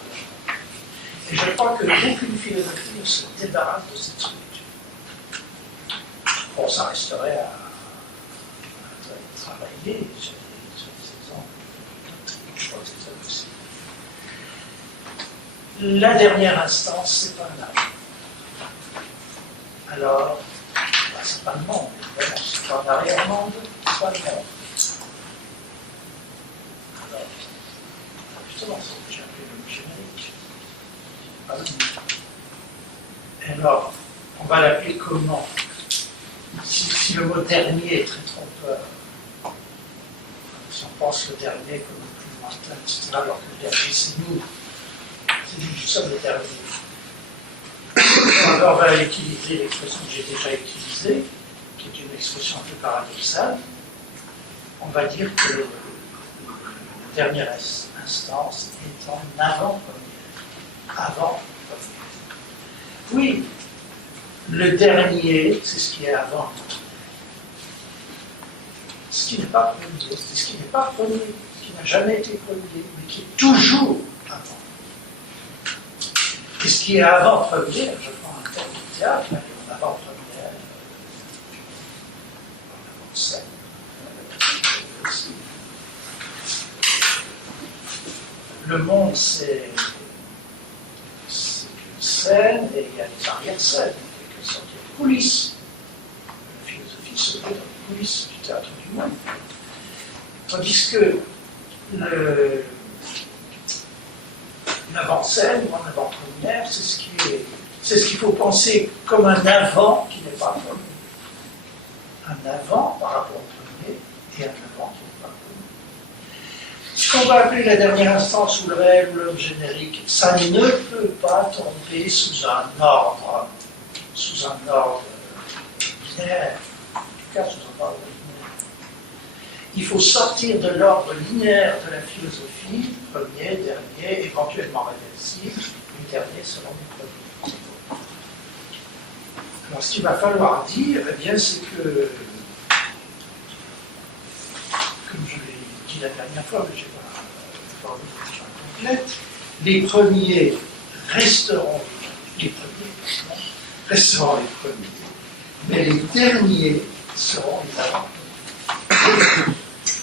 Et je crois que aucune philosophie ne se débarrasse de cette structure. Bon, ça resterait à travailler sur des exemples. Je crois que c'est ça aussi. La dernière instance, c'est pas un âge. Alors, c'est pas le monde, évidemment, c'est pas un arrière-monde, c'est pas le monde. Alors, justement, c'est ce que j'ai appelé le générique. Pas le monde. Alors, on va l'appeler comment? Si le mot dernier est très trompeur, si on pense le dernier comme le plus lointain, etc., alors que le dernier c'est nous sommes les derniers. Alors on va utiliser l'expression que j'ai déjà utilisée, qui est une expression un peu paradoxale. On va dire que la dernière instance est en avant-première. Avant-première. Oui, le dernier, c'est ce qui est avant. Ce qui n'est pas premier, c'est ce qui n'est pas premier, ce qui n'a jamais été premier, mais qui est toujours avant. Et ce qui est avant-première, je prends un terme de théâtre, mais avant-première, avant-scène, aussi. Le monde, c'est une scène, et il y a des arrière-scènes, en quelque sorte, il y a des coulisses. La philosophie se fait dans les coulisses du théâtre du monde. Tandis que l'avant-scène ou en avant-première, c'est ce qu'il faut penser comme un avant qui n'est pas premier. Un avant par rapport au premier et un avant qui n'est pas premier. Ce qu'on va appeler la dernière instance ou le réel ou l'homme générique, ça ne peut pas tomber sous un ordre binaire, en tout cas sous un ordre linéaire. Il faut sortir de l'ordre linéaire de la philosophie, premier, dernier, éventuellement réversible, les derniers seront les premiers. Alors ce qu'il va falloir dire, eh bien, c'est que, comme je l'ai dit la dernière fois, mais je n'ai pas envie de faire complète, les premiers resteront les premiers, mais les derniers seront les avant-premiers.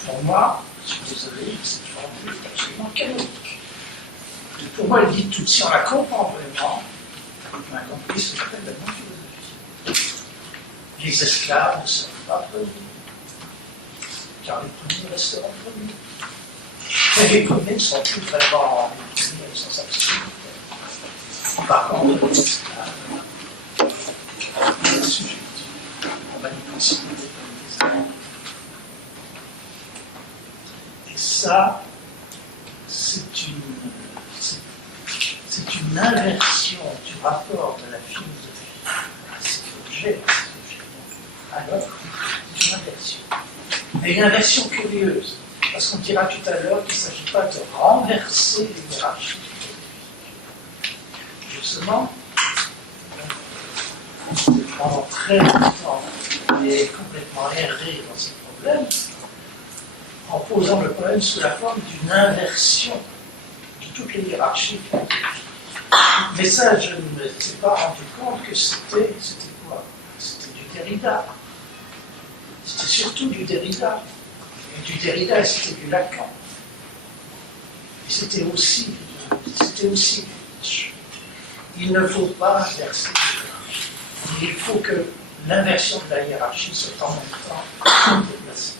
Pour moi, je suis désolé, cette formule est absolument canonique. Pour moi, elle dit tout. Si on la comprend vraiment, on a compris ce que j'appelle la non-philosophie. Les esclaves ne seront pas premiers, car les premiers resteront premiers. Et les premiers ne sont plus vraiment premiers au sens absolu. Par contre, les esclaves, on va les considérer comme des esclaves. Et ça, c'est une inversion du rapport de la philosophie à cet objet, à l'autre, c'est une inversion. Mais une inversion curieuse, parce qu'on dira tout à l'heure qu'il ne s'agit pas de renverser les hiérarchies. Justement, pendant très longtemps, on est complètement erré dans ce problème, en posant le problème sous la forme d'une inversion de toutes les hiérarchies. Mais ça, je ne me suis pas rendu compte que c'était quoi? C'était du Derrida. C'était surtout du Derrida. Et du Derrida, et c'était du Lacan. Et c'était aussi du Nietzsche. Il ne faut pas inverser les hiérarchies. Il faut que l'inversion de la hiérarchie soit en même temps déplacée.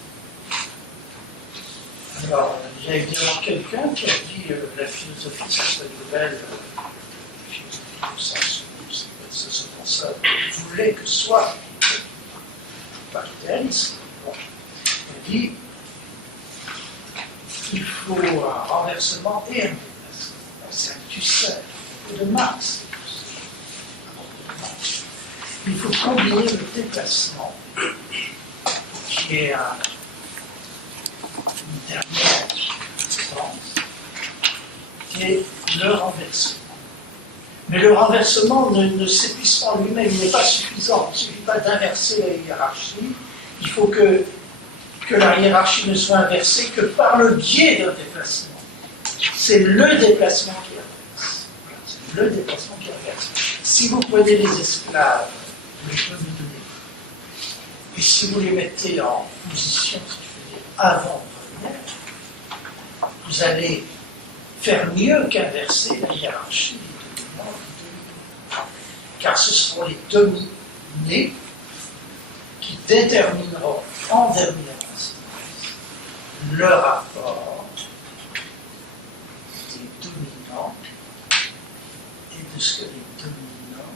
Alors, il y a évidemment quelqu'un qui a dit la philosophie, ça serait une nouvelle philosophie au sens où ce penseur voulait que soit, pas l'idéalisme. Bon. Il dit qu'il faut un renversement et un déplacement. C'est un Husserl et de Marx. Il faut combiner le déplacement, qui est une dernière instance, et le renversement. Mais le renversement ne s'épuise pas en lui-même, il n'est pas suffisant. Il ne suffit pas d'inverser la hiérarchie. Il faut que la hiérarchie ne soit inversée que par le biais d'un déplacement. C'est le déplacement qui inverse. C'est le déplacement qui inverse. Si vous prenez les esclaves, les dominés, et si vous les mettez en position, si je veux dire, avant-première, vous allez faire mieux qu'inverser la hiérarchie des dominants et des dominés. Car ce seront les dominés qui détermineront en dernière instance le rapport des dominants et de ce que les dominants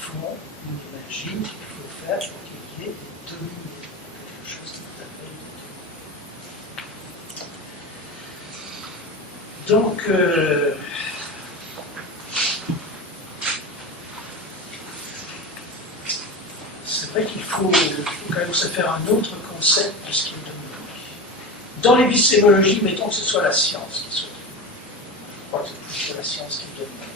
font ou imaginent qu'il faut faire pour qu'il y ait des dominés, quelque chose qui s'appelle des dominés. Donc, c'est vrai qu'il faut quand même se faire un autre concept de ce qui est dominé. Dans l'épistémologie, mettons que ce soit la science qui soit dominée. Je crois que c'est plutôt la science qui est dominée.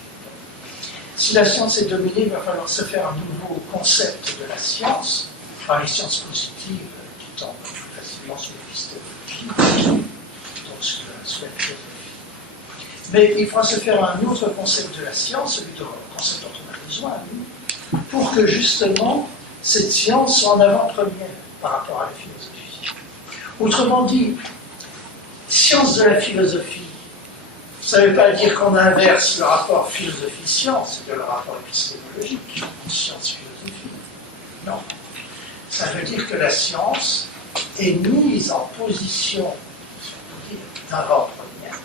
Si la science est dominée, il va falloir se faire un nouveau concept de la science, par les sciences positives qui tombent plus facilement sur l'épistémologie, donc sur la philosophie. Mais il faudra se faire un autre concept de la science, celui de concept dont on a besoin, nous, pour que justement cette science soit en avant-première par rapport à la philosophie. Autrement dit, science de la philosophie, ça ne veut pas dire qu'on inverse le rapport philosophie-science, c'est-à-dire le rapport épistémologique, science-philosophie. Non. Ça veut dire que la science est mise en position, si on peut dire, d'avant-première.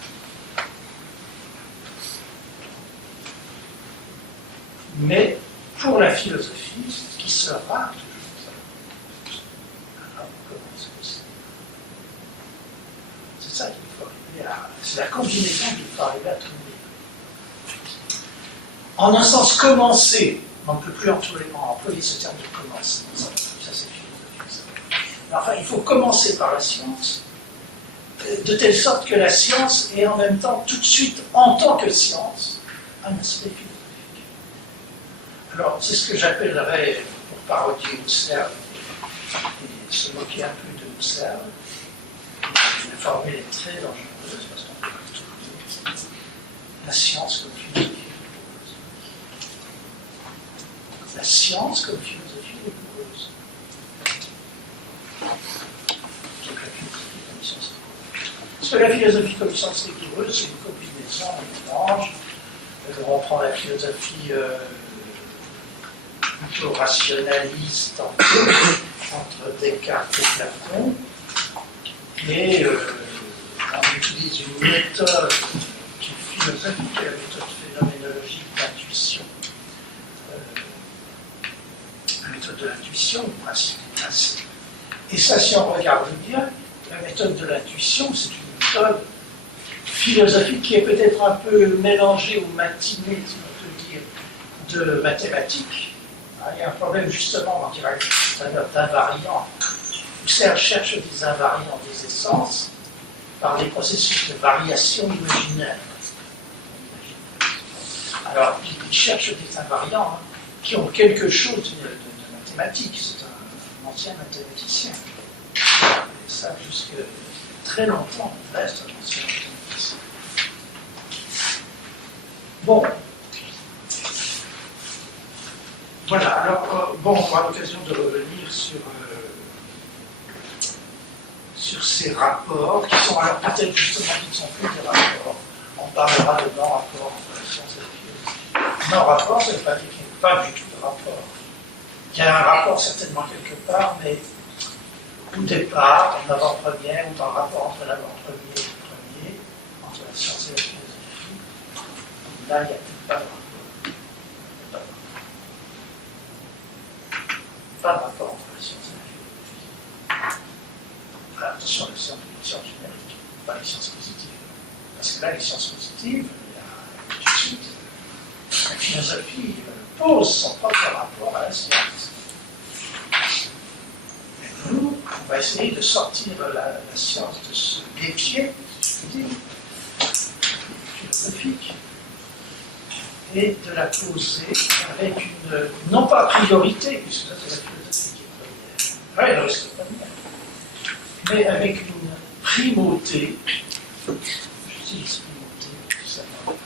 Mais pour la philosophie, ce qui sera toujours ça. Alors, comment c'est possible? C'est ça qu'il faut arriver à. C'est la combinaison qu'il faut arriver à trouver. En un sens commencé, on ne peut plus employer ce terme de commencer. Ça c'est philosophique. Enfin, il faut commencer par la science, de telle sorte que la science est en même temps, tout de suite, en tant que science, un aspect philosophique. Alors, c'est ce que j'appellerais, pour parodier Husserl, et se moquer un peu de Husserl, la formule est très dangereuse, parce qu'on peut tout dire, la science comme philosophie rigoureuse. La science comme philosophie rigoureuse. Donc la philosophie comme science rigoureuse. Parce que la philosophie comme science rigoureuse, c'est une combinaison, un mélange. On prend la philosophie plutôt rationaliste entre Descartes et Platon, et on utilise une méthode qui est philosophique, la méthode phénoménologique d'intuition, la méthode de l'intuition, le principe du principe. Et ça, si on regarde bien, la méthode de l'intuition, c'est une méthode philosophique qui est peut-être un peu mélangée ou matinée, si on peut dire, de mathématiques. Il y a un problème justement, on dirait tout à l'heure, d'invariants. Husserl cherche des invariants des essences par des processus de variation imaginaire. Alors, il cherche des invariants qui ont quelque chose de mathématique. C'est un ancien mathématicien. Et ça, jusque très longtemps, il reste un ancien mathématicien. Bon. Voilà, alors, on aura l'occasion de revenir sur ces rapports, qui sont alors peut-être justement qui ne sont plus des rapports. On parlera de non-rapport entre la science et la philosophie. Non-rapport, ça ne veut pas dire qu'il n'y a pas du tout de rapport. Il y a un rapport certainement quelque part, mais au départ, en avant-première, ou dans le rapport entre l'avant-premier et le premier, entre la science et la philosophie, là, il n'y a plus pas de rapport. Pas de rapport entre la science et la philosophie. Attention, la science numérique, pas les sciences positives. Parce que là, les sciences positives, tout de suite, la philosophie pose son propre rapport à la science. Et nous, on va essayer de sortir la science de ce guépier, je dis, philosophique, et de la poser avec une, non pas priorité, puisque ça c'est la philosophie qui est première, elle reste première, mais avec une primauté, j'utilise primauté, tout simplement,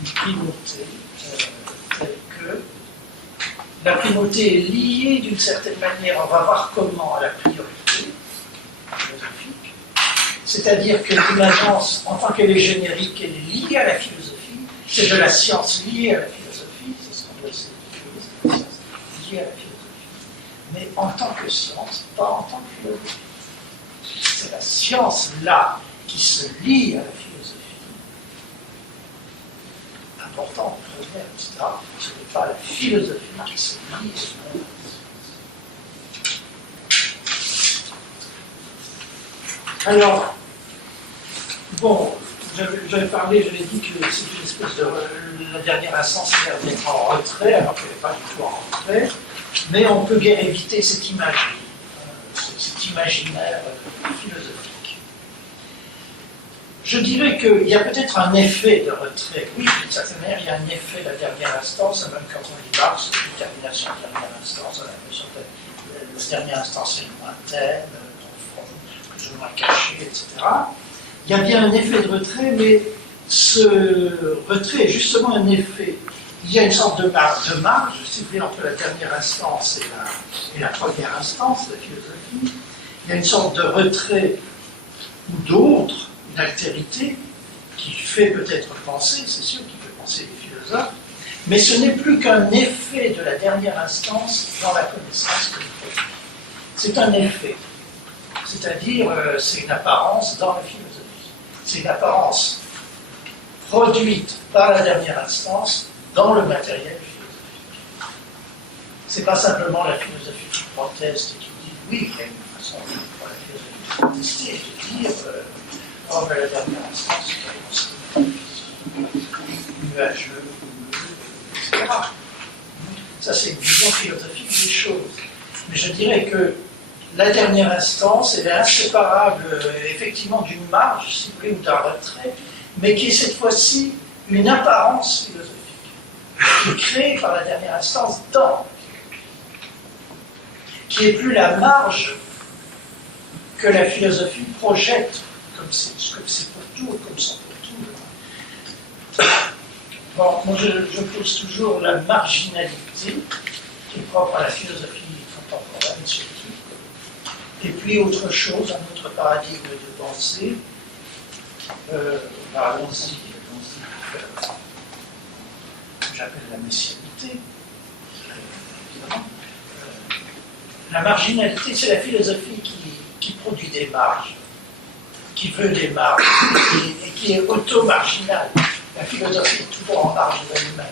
une primauté telle que la primauté est liée d'une certaine manière, on va voir comment, à la priorité philosophique, c'est-à-dire que l'agence, en tant qu'elle est générique, elle est liée à la philosophie, c'est de la science liée à la philosophie, c'est ce qu'on doit essayer de faire, c'est la science liée à la philosophie, mais en tant que science, pas en tant que philosophie. C'est la science là qui se lie à la philosophie. Important, première, etc. Ce n'est pas la philosophie qui se lie à la science. Alors, bon, j'avais parlé, je l'ai dit que c'est une espèce de. La dernière instance, c'est d'être en retrait, alors qu'elle n'est pas du tout en retrait, mais on peut bien éviter cette imagerie, cet imaginaire philosophique. Je dirais qu'il y a peut-être un effet de retrait. Oui, d'une certaine manière, il y a un effet de la dernière instance, même quand on lit Marx, c'est une termination de la dernière instance, on a l'impression que la dernière instance est lointaine, plus ou moins cachée, etc. Il y a bien un effet de retrait, mais ce retrait est justement un effet. Il y a une sorte de marge, si vous voulez, entre la dernière instance et la première instance de la philosophie. Il y a une sorte de retrait ou d'autre, une altérité, qui fait peut-être penser, c'est sûr, qui fait penser les philosophes, mais ce n'est plus qu'un effet de la dernière instance dans la connaissance que nous faisons. C'est un effet, c'est-à-dire c'est une apparence dans la philosophie. C'est une apparence produite par la dernière instance dans le matériel philosophique. Ce n'est pas simplement la philosophie qui proteste et qui dit oui, il y a une façon pour la philosophie de protester et de dire oh, mais la dernière instance, c'est nuageux, etc. Ça, c'est une vision philosophique des choses. Mais je dirais que la dernière instance, elle est inséparable effectivement d'une marge, si vous voulez, ou d'un retrait, mais qui est cette fois-ci une apparence philosophique, qui est créée par la dernière instance dans, qui n'est plus la marge que la philosophie projette, comme c'est pour tout, comme sont pour tout. Bon, moi je pose toujours la marginalité, qui est propre à la philosophie contemporaine, surtout. Et puis autre chose, un autre paradigme de pensée, allons-y, j'appelle la messianité, évidemment. La marginalité, c'est la philosophie qui produit des marges, qui veut des marges, et qui est auto-marginale. La philosophie est toujours en marge d'elle-même.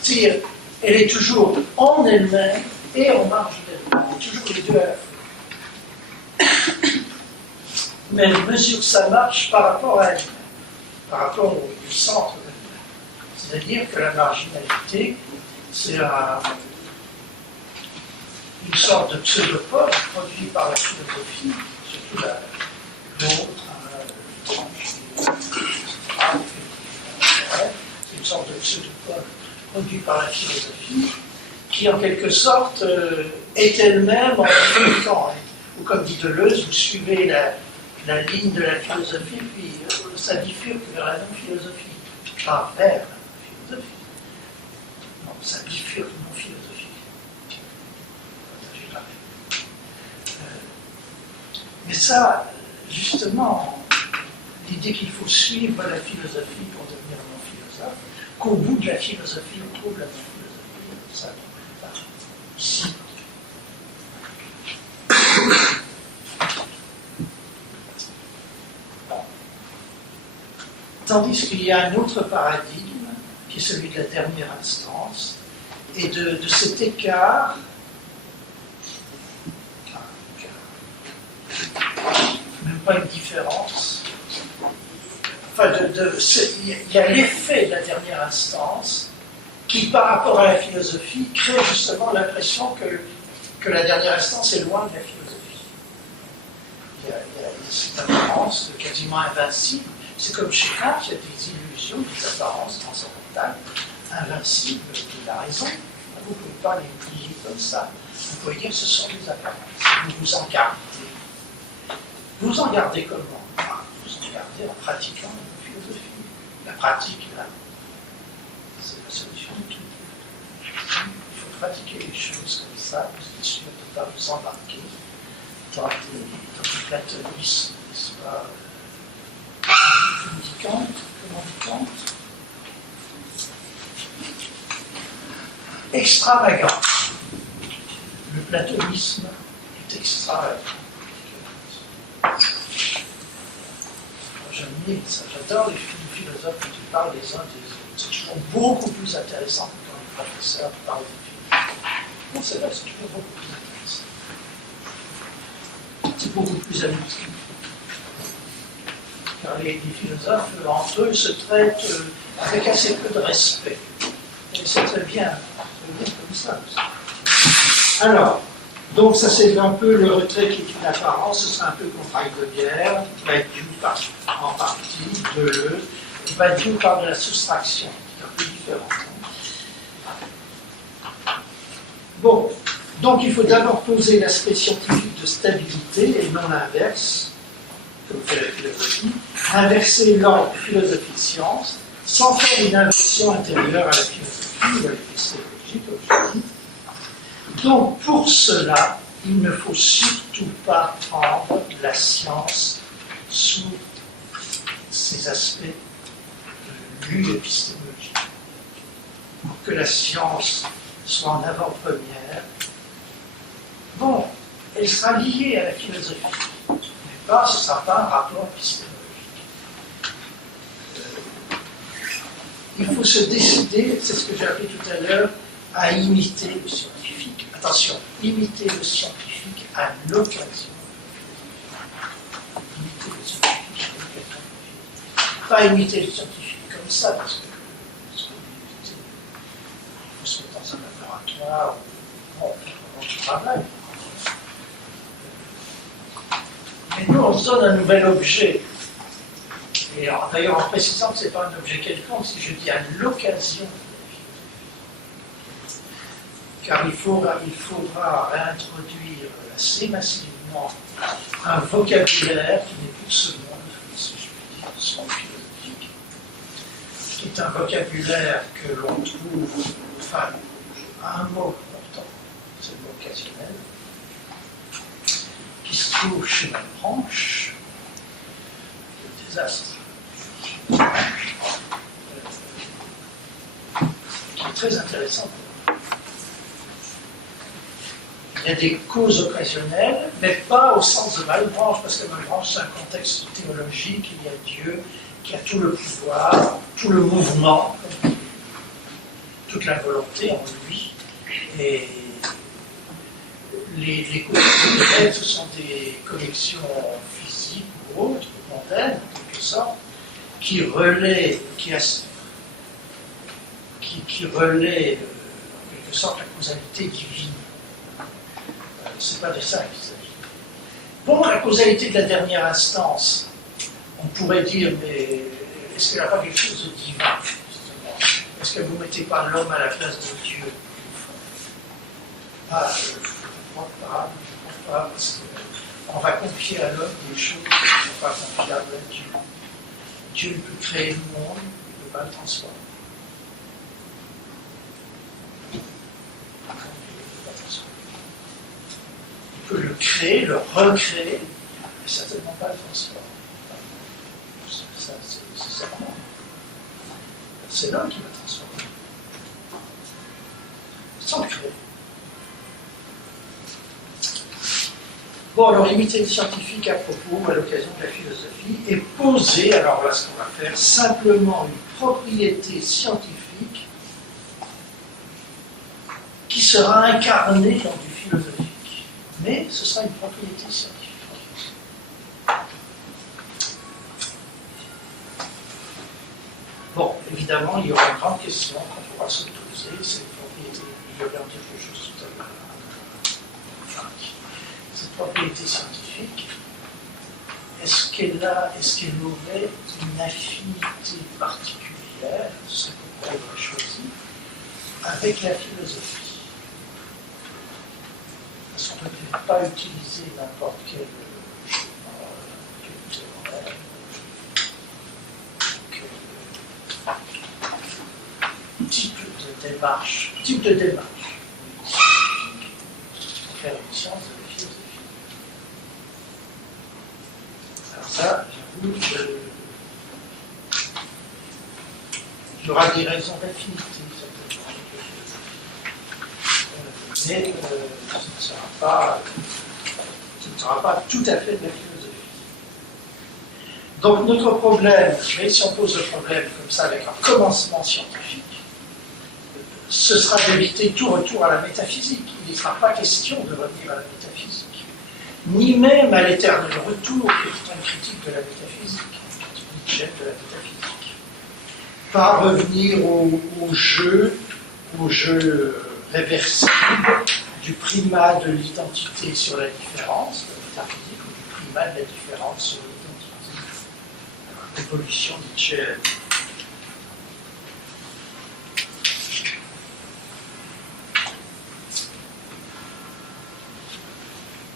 C'est-à-dire, elle est toujours en elle-même et en marge d'elle-même. Elle est toujours les deux à la fois. Mais elle mesure sa marche par rapport à elle-même, par rapport au centre d'elle-même. C'est-à-dire que la marginalité, c'est une sorte de pseudopole produit par la philosophie, surtout l'autre, c'est une sorte de pseudopole produit par la philosophie, qui en quelque sorte est elle-même en bifurquant. Ou comme dit Deleuze, vous suivez la ligne de la philosophie, puis ça bifurque vers la non-philosophie, pas vers la philosophie. Non, ça bifurque non-philosophie. Mais ça, justement, l'idée qu'il faut suivre la philosophie pour devenir non-philosophe, qu'au bout de la philosophie, on trouve la non-philosophie, ça, ici. Tandis qu'il y a un autre paradigme, qui est celui de la dernière instance, et de cet écart même pas une différence. Enfin, il y a l'effet de la dernière instance qui, par rapport à la philosophie, crée justement l'impression que la dernière instance est loin de la philosophie. Il y a cette apparence quasiment invincible. C'est comme chez Kant, il y a des illusions, des apparences transcendantales, invincibles, il a raison. Vous ne pouvez pas les oublier comme ça. Vous pouvez dire que ce sont des apparences. Vous vous en gardez. Vous vous en gardez comment? Vous vous en gardez en pratiquant la philosophie. La pratique, là, c'est la solution de tout. Il faut pratiquer les choses comme ça, vous êtes sûr de ne pas vous embarquer dans du platonisme, n'est-ce pas? Comment dit Kant? Extravagant. Le platonisme est extravagant. J'aime ça, j'adore les philosophes qui parlent les uns des autres. C'est toujours beaucoup plus intéressant que quand les professeurs parlent des philosophes. Non, c'est vrai, c'est toujours beaucoup plus intéressant. C'est beaucoup plus amitié. Car les philosophes, entre eux, se traitent avec assez peu de respect. Et c'est très bien comme ça aussi. Alors, donc ça c'est un peu le retrait qui est une apparence, ce sera un peu comme Heidegger, Badiou en partie, Deleuze. Badiou parle de la soustraction, c'est un peu différent. Bon, donc il faut d'abord poser l'aspect scientifique de stabilité et non l'inverse, comme fait la philosophie, inverser l'ordre philosophie-science, sans faire une inversion intérieure à la philosophie ou à l'épistémologie, comme je dis. Donc, pour cela, il ne faut surtout pas prendre la science sous ses aspects de vue épistémologique. Pour que la science soit en avant-première, bon, elle sera liée à la philosophie, mais pas, ce ne sera pas un rapport épistémologique. Il faut se décider, c'est ce que j'ai appelé tout à l'heure, à imiter le scientifique. Attention, imiter le scientifique à l'occasion. Imiter le scientifique à l'occasion. Pas imiter le scientifique comme ça, parce que il faut se mettre dans un laboratoire, bon, on travaille. Mais nous, on se donne un nouvel objet. Et d'ailleurs, en précisant que ce n'est pas un objet quelconque, si je dis à l'occasion, car il faudra réintroduire assez massivement un vocabulaire qui n'est plus ce monde, si je puis dire, son philosophique, qui est un vocabulaire que l'on trouve, enfin, un mot important, c'est le mot occasionnel, qui se trouve chez la branche, le désastre, qui est très intéressant. Il y a des causes occasionnelles, mais pas au sens de Malebranche, parce que Malebranche, c'est un contexte théologique, il y a Dieu qui a tout le pouvoir, tout le mouvement, toute la volonté en lui. Et les causes occasionnelles, ce sont des connexions physiques ou autres, mondaines, en quelque sorte, qui relaient, qui relaient en quelque sorte la causalité divine. C'est pas de ça qu'il s'agit. Bon, la causalité de la dernière instance, on pourrait dire, mais est-ce qu'elle n'a pas quelque chose de divin, justement? Est-ce que vous ne mettez pas l'homme à la place de Dieu? Ah, je ne crois pas, parce qu'on va confier à l'homme des choses qui ne sont pas confiables à Dieu. Dieu peut créer le monde, il ne peut pas le transformer. Il peut le créer, le recréer, mais certainement pas le transformer. Ça, c'est certain. C'est l'homme qui va transformer. Sans le créer. Bon, alors imiter le scientifique à propos, à l'occasion de la philosophie, et poser, alors là ce qu'on va faire, simplement une propriété scientifique qui sera incarnée dans du philosophique. Mais ce sera une propriété scientifique. évidemment, il y aura une grande question qu'on pourra se poser, c'est propriété, je vais en dire quelque chose tout à l'heure. Cette propriété scientifique, est-ce qu'elle aurait une affinité particulière, c'est pourquoi elle aurait choisi, avec la philosophie? Parce qu'on ne peut pas utiliser n'importe quel théorème, type de démarche pour faire une science de la philosophie. Alors ça, j'avoue, il y aura des raisons d'affinité, mais ce ne sera pas tout à fait de la philosophie. Donc notre problème, mais si on pose le problème comme ça avec un commencement scientifique, ce sera d'éviter tout retour à la métaphysique. Il ne sera pas question de revenir à la métaphysique, ni même à l'éternel retour, qui est une critique de la métaphysique, une critique de la métaphysique. Pas revenir au jeu réversible du primat de l'identité sur la différence, de la métaphysique, ou du primat de la différence sur l'identité. L'évolution nietzschéenne.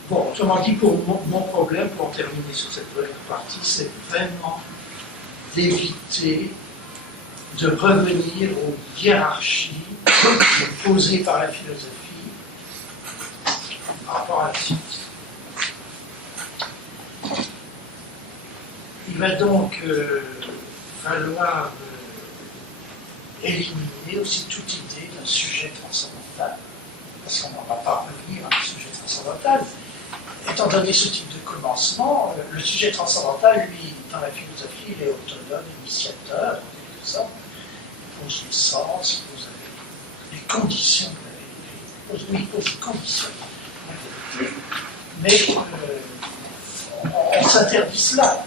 Bon, autrement dit, pour mon problème, pour terminer sur cette première partie, c'est vraiment d'éviter de revenir aux hiérarchies posées par la philosophie par rapport à la science. Il va donc falloir éliminer aussi toute idée d'un sujet transcendantal, parce qu'on n'en va pas revenir à un sujet transcendantal. Étant donné ce type de commencement, le sujet transcendantal, lui, dans la philosophie, il est autonome, initiateur, en quelque sorte. Il pose le sens, il pose les conditions de la vérité. Il pose les conditions de la vérité. Mais on s'interdit cela.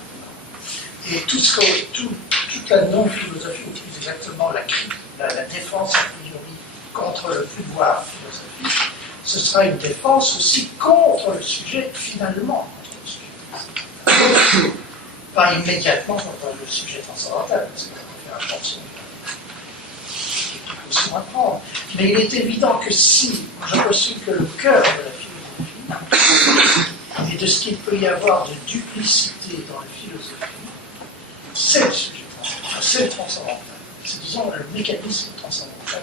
Et toute la non-philosophie utilise exactement la défense a priori contre le pouvoir philosophique. Ce sera une défense aussi contre le sujet, finalement, contre le sujet. Pas immédiatement contre le sujet transcendantal, parce qu'on peut faire attention. Il faut aussi apprendre. Mais il est évident que si je postule que le cœur de la philosophie et de ce qu'il peut y avoir de duplicité dans la philosophie, c'est le sujet transcendantal, c'est le transcendantal. C'est, disons, le mécanisme transcendantal.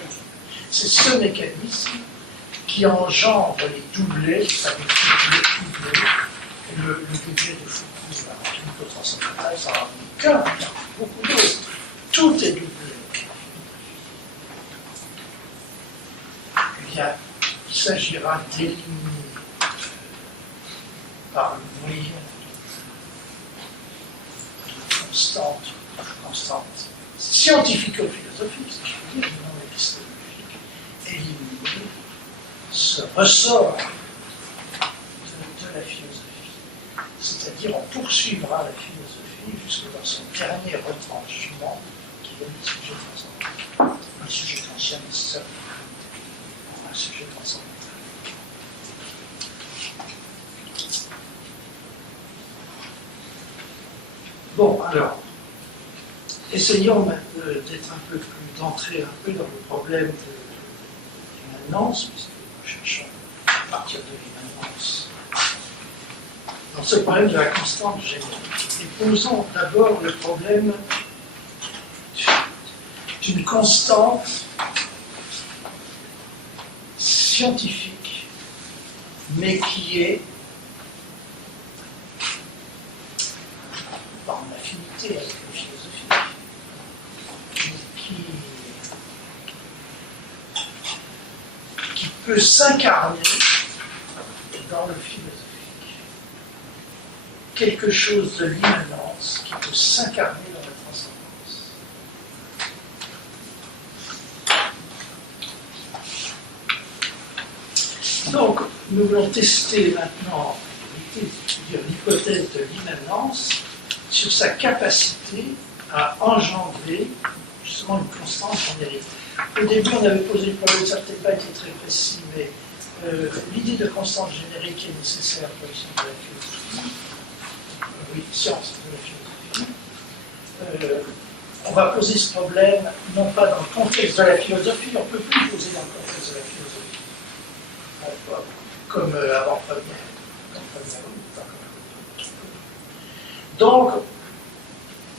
C'est ce mécanisme qui engendre les doublés, ça veut dire le doublé de Foucault, le transcendantal, ça n'en a qu'un, beaucoup d'autres. Tout est doublé. Il s'agira d'éliminer par le moyen de constante scientifico-philosophique, si je veux dire, non épistémologique, éliminer ce ressort de la philosophie. C'est-à-dire, on poursuivra la philosophie jusque dans son dernier retranchement, qui est le sujet transcendantal. Un sujet transcendant, un sujet transcendantal. Bon, alors, essayons d'être un peu plus, d'entrer un peu dans le problème de l'immanence, puisque nous cherchons à partir de l'immanence dans ce problème de la constante générique. Et posons d'abord le problème d'une constante scientifique, mais qui est en affinité avec la philosophie, qui peut s'incarner dans le philosophique. Quelque chose de l'immanence qui peut s'incarner dans la transcendance. Donc, nous voulons tester maintenant l'hypothèse de l'immanence sur sa capacité à engendrer, justement une constante générique. Au début, on avait posé le problème, ça n'a peut-être pas été très précis, mais l'idée de constante générique est nécessaire pour les sciences de la philosophie. Oui, sciences de la philosophie. On va poser ce problème, non pas dans le contexte de la philosophie, on ne peut plus le poser dans le contexte de la philosophie. Comme avant-première. Donc,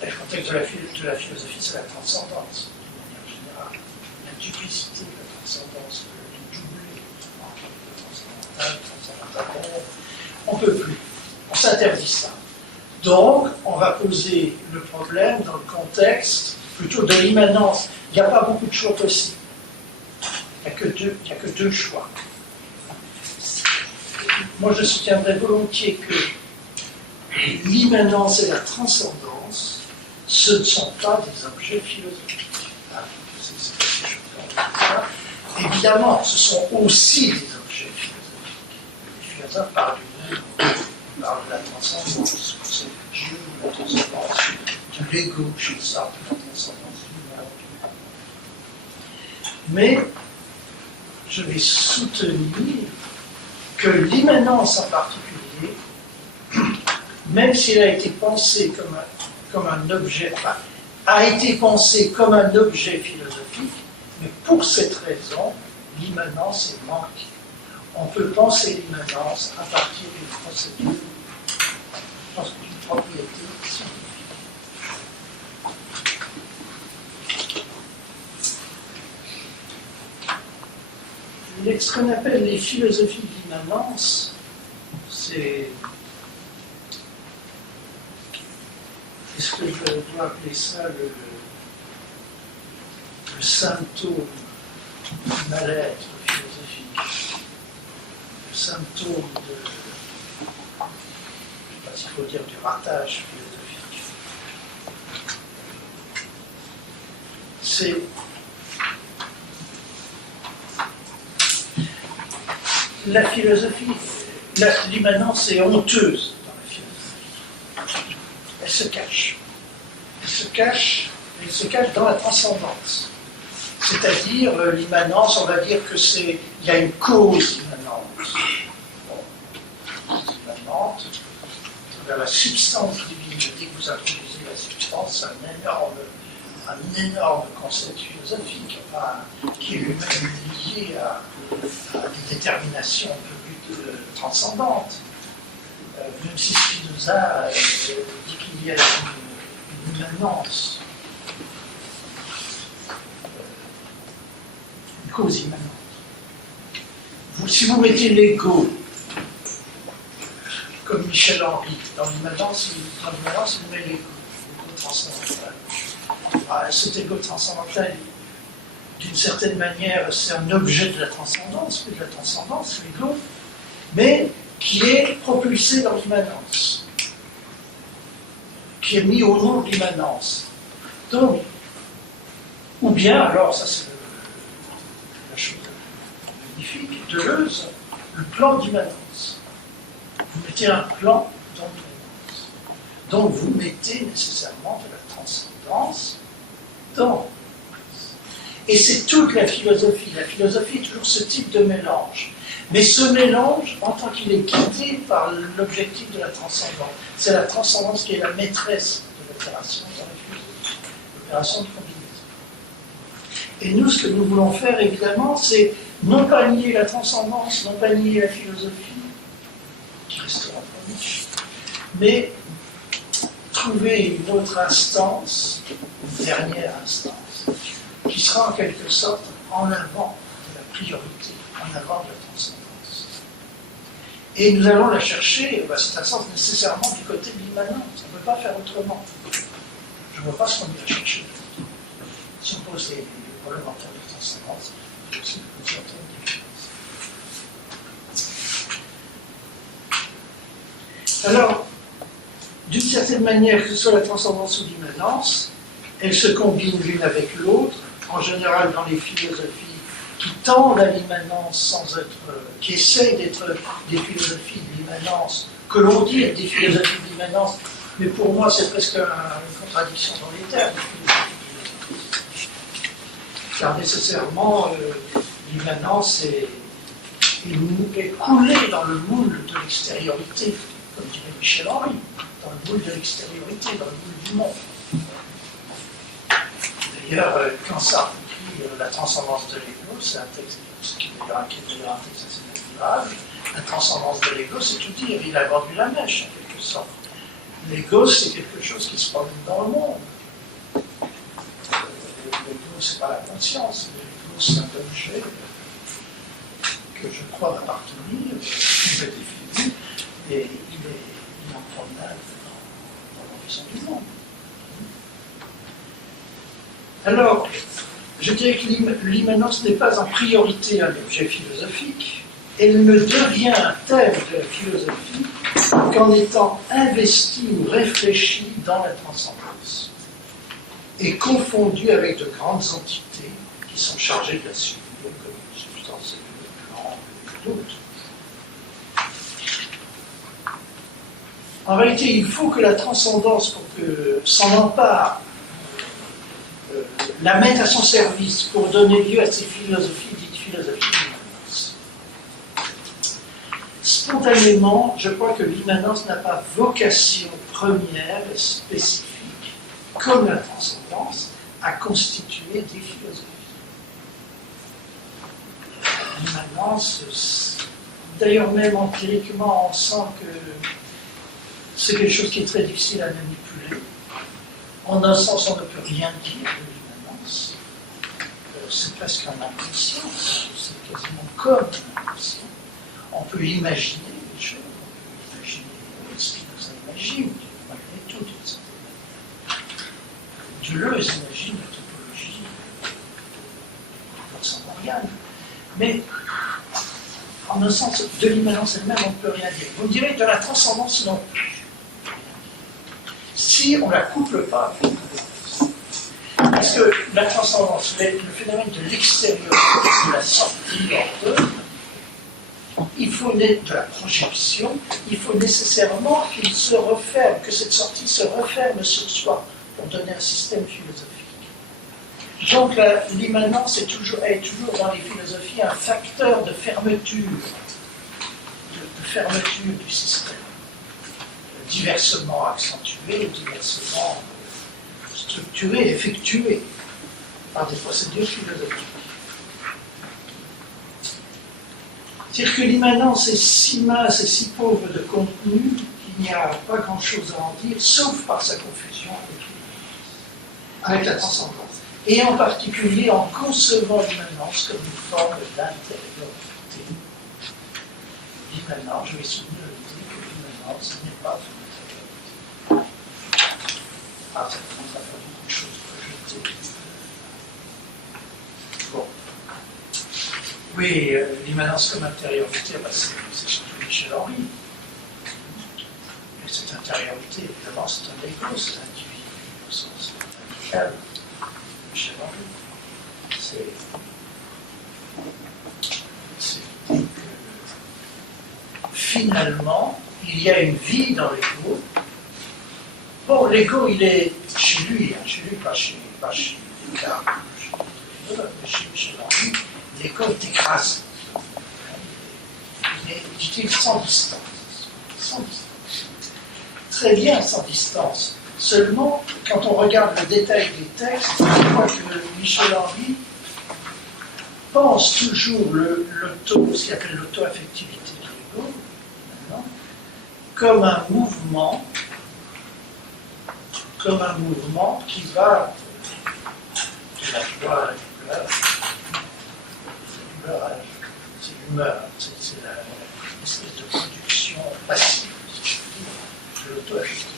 le contexte de la philosophie, c'est la transcendance, de manière générale. La duplicité de la transcendance, le doublé entre le transcendantal, on ne peut plus. On s'interdit ça. Donc, on va poser le problème dans le contexte plutôt de l'immanence. Il n'y a pas beaucoup de choix possibles. Il n'y a que deux choix. Moi, je soutiendrais volontiers que l'immanence et la transcendance, ce ne sont pas des objets philosophiques. Évidemment, ce sont aussi des objets philosophiques. Les philosophes parlent du même, parlent de la transcendance, c'est Dieu, la transcendance de l'ego, chez Sartre, la transcendance du monde. Mais je vais soutenir que l'immanence en particulier, même s'il a été pensé comme un objet, enfin, a été pensé comme un objet philosophique, mais pour cette raison, l'immanence est manquée. On peut penser l'immanence à partir d'une procédure, d'une propriété scientifique. Ce qu'on appelle les philosophies de l'immanence, c'est ce que je dois appeler ça le symptôme du mal-être philosophique, le symptôme de, je ne sais pas s'il faut dire du ratage philosophique. C'est la philosophie, l'immanence est honteuse dans la philosophie. Elle se cache. Elle se cache dans la transcendance. C'est-à-dire, l'immanence, on va dire que il y a une cause immanente. Immanente, vers la substance divine. Dès que vous introduisez la substance, c'est un énorme concept philosophique, enfin, qui est lui-même lié à des déterminations de but transcendantes. Même si Spinoza dit qu'il y a une immanence, une cause immanente. Si vous mettez l'ego, comme Michel Henry, dans l'immanence, vous mettez l'ego transcendantal. Cet ego transcendantal, d'une certaine manière, c'est un objet de la transcendance, mais de la transcendance, l'ego, mais qui est propulsé dans l'immanence, qui est mis au nom de l'immanence. Donc, ou bien, alors, ça c'est la chose magnifique, Deleuze, le plan d'immanence. Vous mettez un plan dans l'immanence. Donc, vous mettez nécessairement de la transcendance dans. Et c'est toute la philosophie. La philosophie est toujours ce type de mélange. Mais ce mélange, en tant qu'il est guidé par l'objectif de la transcendance, c'est la transcendance qui est la maîtresse de l'opération dans la philosophie, l'opération de combinaison. Et nous, ce que nous voulons faire, évidemment, c'est non pas nier la transcendance, non pas nier la philosophie, qui restera pour nous, mais trouver une autre instance, une dernière instance, qui sera en quelque sorte en avant de la priorité, en avant de la transcendance. Et nous allons la chercher, cette instance, nécessairement du côté de l'immanence. On ne peut pas faire autrement. Je ne vois pas ce qu'on irait chercher. Si on pose les problèmes en termes de transcendance, c'est aussi le poser en termes d'immanence. Alors, d'une certaine manière, que ce soit la transcendance ou l'immanence, elles se combinent l'une avec l'autre, en général dans les philosophies qui tendent à l'immanence sans être, qui essayent d'être des philosophies de l'immanence, que l'on dit être des philosophies de l'immanence, mais pour moi c'est presque une contradiction dans les termes. car nécessairement l'immanence est coulée dans le moule de l'extériorité, comme dirait Michel Henry, dans le moule de l'extériorité, dans le moule du monde. D'ailleurs, quand Sartre écrit La transcendance de l'ego, c'est un texte qui est d'ailleurs un texte assez naturel. La transcendance de l'ego, c'est tout dire, il a vendu la mèche en quelque sorte. L'ego, c'est quelque chose qui se promène dans le monde. L'ego, c'est pas la conscience. L'ego, c'est un objet que je crois m'appartenir, je définis, et il est en promenade dans l'horizon du monde. Alors, je dirais que l'immanence n'est pas en priorité un objet philosophique. Elle ne devient un thème de la philosophie qu'en étant investie ou réfléchie dans la transcendance et confondue avec de grandes entités qui sont chargées de la suivre, comme une substance, le plan, et d'autres. En réalité, il faut que la transcendance, pour que s'en empare, la mette à son service pour donner lieu à ces philosophies dites philosophies de l'immanence. Spontanément, je crois que l'immanence n'a pas vocation première et spécifique, comme la transcendance, à constituer des philosophies. L'immanence, d'ailleurs même empiriquement, on sent que c'est quelque chose qui est très difficile à manipuler. En un sens, on ne peut rien dire de l'immanence. C'est presque un inconscience, c'est quasiment comme un inconscient. On peut imaginer des choses, on peut imaginer ce qu'il nous imagine, malgré tout, d'une certaine manière. Deleuze imagine la topologie pour son organe. Mais, en un sens, de l'immanence elle-même, on ne peut rien dire. Vous me direz, de la transcendance non plus. Si on ne la couple pas, parce que la transcendance, le phénomène de l'extérieur, de la sortie hors d'eux, il faut de la projection, il faut nécessairement qu'il se referme, que cette sortie se referme sur soi pour donner un système philosophique. Donc l'immanence est toujours dans les philosophies un facteur de fermeture, de fermeture du système, diversement accentué, diversement structuré, effectué par des procédures philosophiques. C'est-à-dire que l'immanence est si mince et si pauvre de contenu qu'il n'y a pas grand-chose à en dire, sauf par sa confusion avec la transcendance. Et en particulier en concevant l'immanence comme une forme d'intériorité. L'immanence, je vais souvenir l'idée que l'immanence n'est pas une intériorité. Ah, ça commence à faire beaucoup de choses projetées. Bon. Oui, l'immanence comme intériorité, c'est surtout Michel Henry. Mais cette intériorité, évidemment, c'est un égo, c'est un individu, au sens radical. Michel Henry. C'est l'idée que finalement, il y a une vie dans l'ego. Bon, l'ego, il est chez lui, pas chez Descartes, mais chez Michel Henry. L'ego est écrasé. Il est sans distance. Sans distance. Très bien sans distance. Seulement, quand on regarde le détail des textes, on voit que Michel Henry pense toujours ce qu'il appelle l'auto-affectivité de l'ego, comme un mouvement qui va de la joie à la douleur, c'est l'humeur, c'est l'espèce de production passive de l'auto-affectivité.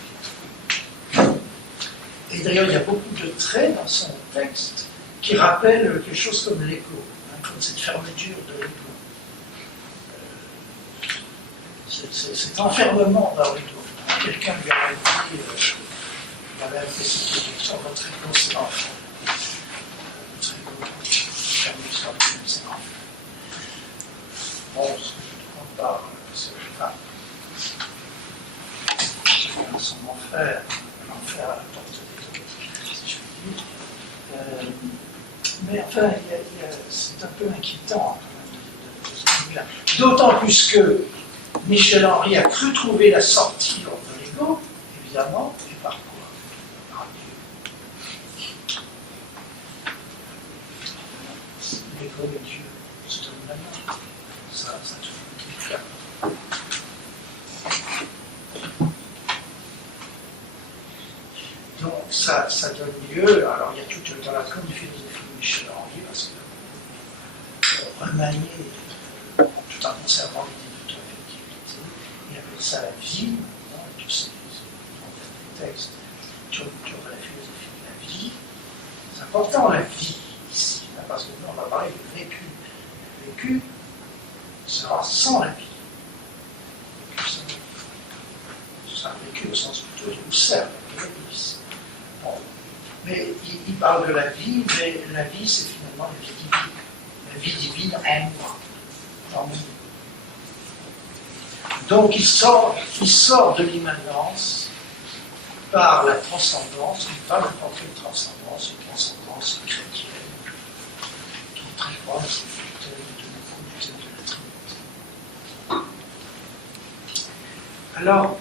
Et d'ailleurs, il y a beaucoup de traits dans son texte qui rappellent quelque chose comme l'ego, comme cette fermeture de l'ego. Cet enfermement dans l'ego. Quelqu'un lui a dit, il avait fait cette question, votre ego, c'est l'enfer. Votre ego, fermé sur lui-même, c'est l'enfer. Bon, ce que je ne comprends pas, c'est que son enfer à la porte des autres, si je puis dire. Mais enfin, c'est un peu inquiétant quand même. D'autant plus que Michel Henry a cru trouver la sortie de l'ego, évidemment, et par quoi? Par Dieu. L'ego et Dieu, c'est un moment. Ça tout clair. Donc ça donne lieu, alors il y a tout dans la grande philosophie de Michel Henry, parce que remanier, tout en conservant l'idée d'auto-affectivité, il appelle ça la vie, tous ces textes autour de la philosophie de la vie. C'est important la vie ici, parce que nous on va parler de vécu. Le vécu sera sans la vie. C'est un vécu au sens plutôt de Husserl, de l'Église. Bon. Mais il parle de la vie, mais la vie, c'est finalement la vie divine. La vie divine en moi, en nous. Donc il sort de l'immanence par la transcendance, pas n'importe quelle transcendance, une transcendance chrétienne, qui est très proche de la Trinité. Alors,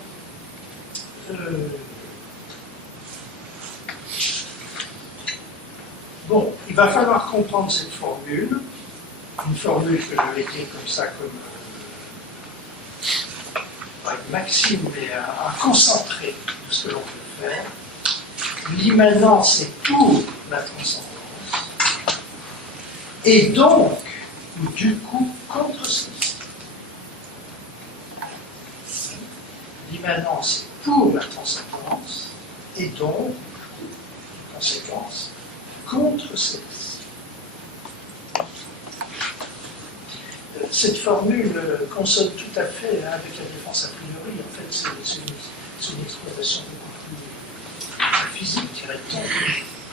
bon, il va falloir comprendre cette formule, une formule que je vais dire comme ça, comme pas une maxime, mais un concentré de ce que l'on peut faire. L'immanence est pour la transcendance, et donc, ou du coup, contre celle-ci. L'immanence est pour la transcendance, et donc, en conséquence, contre celle-ci. Cette formule consonne tout à fait avec la défense a priori. En fait, c'est une exploitation beaucoup plus physique, dirait-on,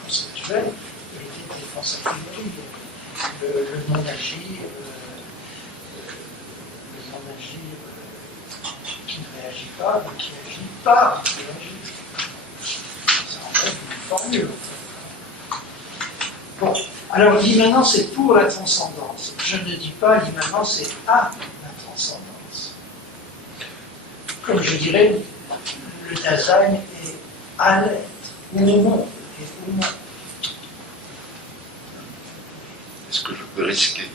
conceptuelle, de l'idée de défense a priori. Le non-agir, qui ne réagit pas, mais qui agit par réagir. C'est en fait une formule. Bon, alors l'immanence est pour la transcendance. Je ne dis pas l'immanence est à la transcendance. Comme je dirais, le Dasein est à l'être, ou au monde, et au monde. Est-ce que je peux risquer?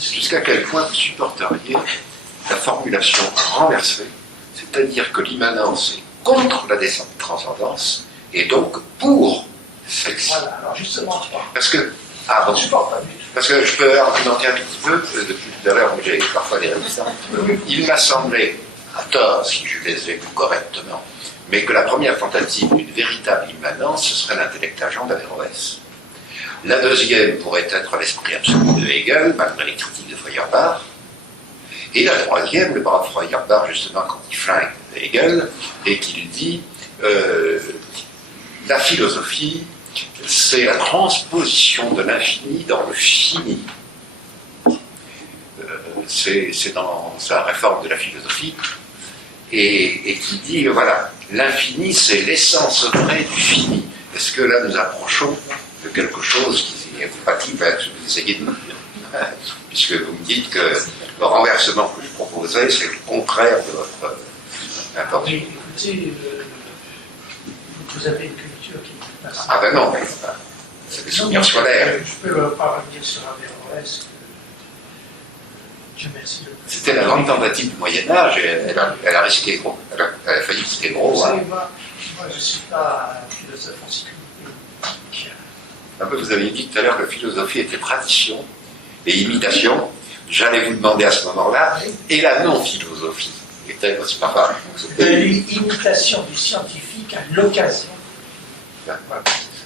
Jusqu'à quel point vous supporteriez la formulation renversée, c'est-à-dire que l'immanence est contre la transcendance et donc pour celle-ci. Voilà, alors justement, parce que, bon, parce que je peux argumenter un tout petit peu, depuis tout à l'heure où j'ai parfois des résistances. Il m'a semblé, à tort, si je les ai correctement, mais que la première tentative d'une véritable immanence, ce serait l'intellect agent d'Averroès. La deuxième pourrait être l'esprit absolu de Hegel, malgré les critiques de Feuerbach. Et la troisième, le brave Feuerbach, justement, quand il flingue Hegel, et qu'il dit la philosophie, c'est la transposition de l'infini dans le fini. C'est dans sa réforme de la philosophie, et qui dit, voilà, l'infini, c'est l'essence vraie du fini. Est-ce que là, nous approchons de quelque chose qui est compatible avec ce que vous essayez de me dire, puisque vous me dites que le renversement que je proposais, c'est le contraire de votre intention. Oui, écoutez, vous avez une culture qui est passée. Ah ben non, c'est des souvenirs scolaires. Je peux pas revenir sur Averroès. C'était la grande tentative du Moyen-Âge, et elle a risqué gros. Elle a failli risquer gros. Vous savez, moi, je ne suis pas un philosophe encyclopédique. Vous avez dit tout à l'heure que la philosophie était tradition et imitation. J'allais vous demander à ce moment-là, et la non-philosophie était aussi pas pareil. L'imitation du scientifique à l'occasion.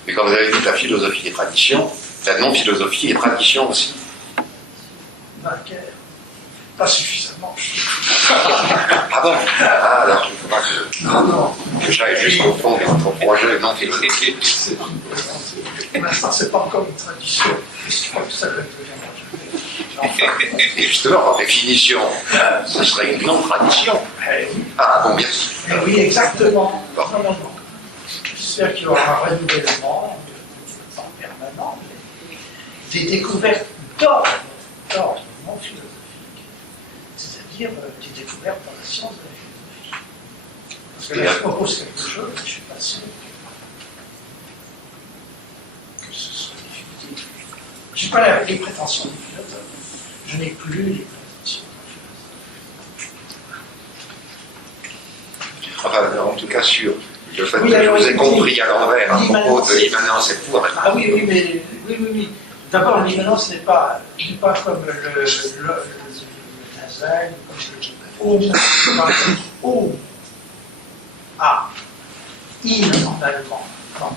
Mais quand vous avez dit que la philosophie est tradition, la non-philosophie est tradition aussi. Pas suffisamment. Ah bon? Ah, alors il ne faut pas que j'aille juste confondre votre projet non philosophique. Pour l'instant, ce n'est pas encore une tradition. Je crois que ça doit devenir. Et justement, par définition, ce serait une non-tradition. Ah bon, merci. Oui, exactement. Non. J'espère qu'il y aura un renouvellement, pas permanent, des découvertes d'ordre non philosophique, c'est-à-dire des découvertes dans la science de la philosophie. Parce que là, je propose quelque chose, je ne suis pas sûr que ce soit définitif. Je n'ai pas les prétentions des philosophes, je n'ai plus les prétentions des philosophes. Enfin, en tout cas, sur le fait Oui, que je alors, vous ai oui, compris à l'envers à propos de l'immanence et pour. Ah oui, oui, mais oui. D'abord, l'immanence n'est pas comme le Dasein, comme le O, A, in en allemand. Non.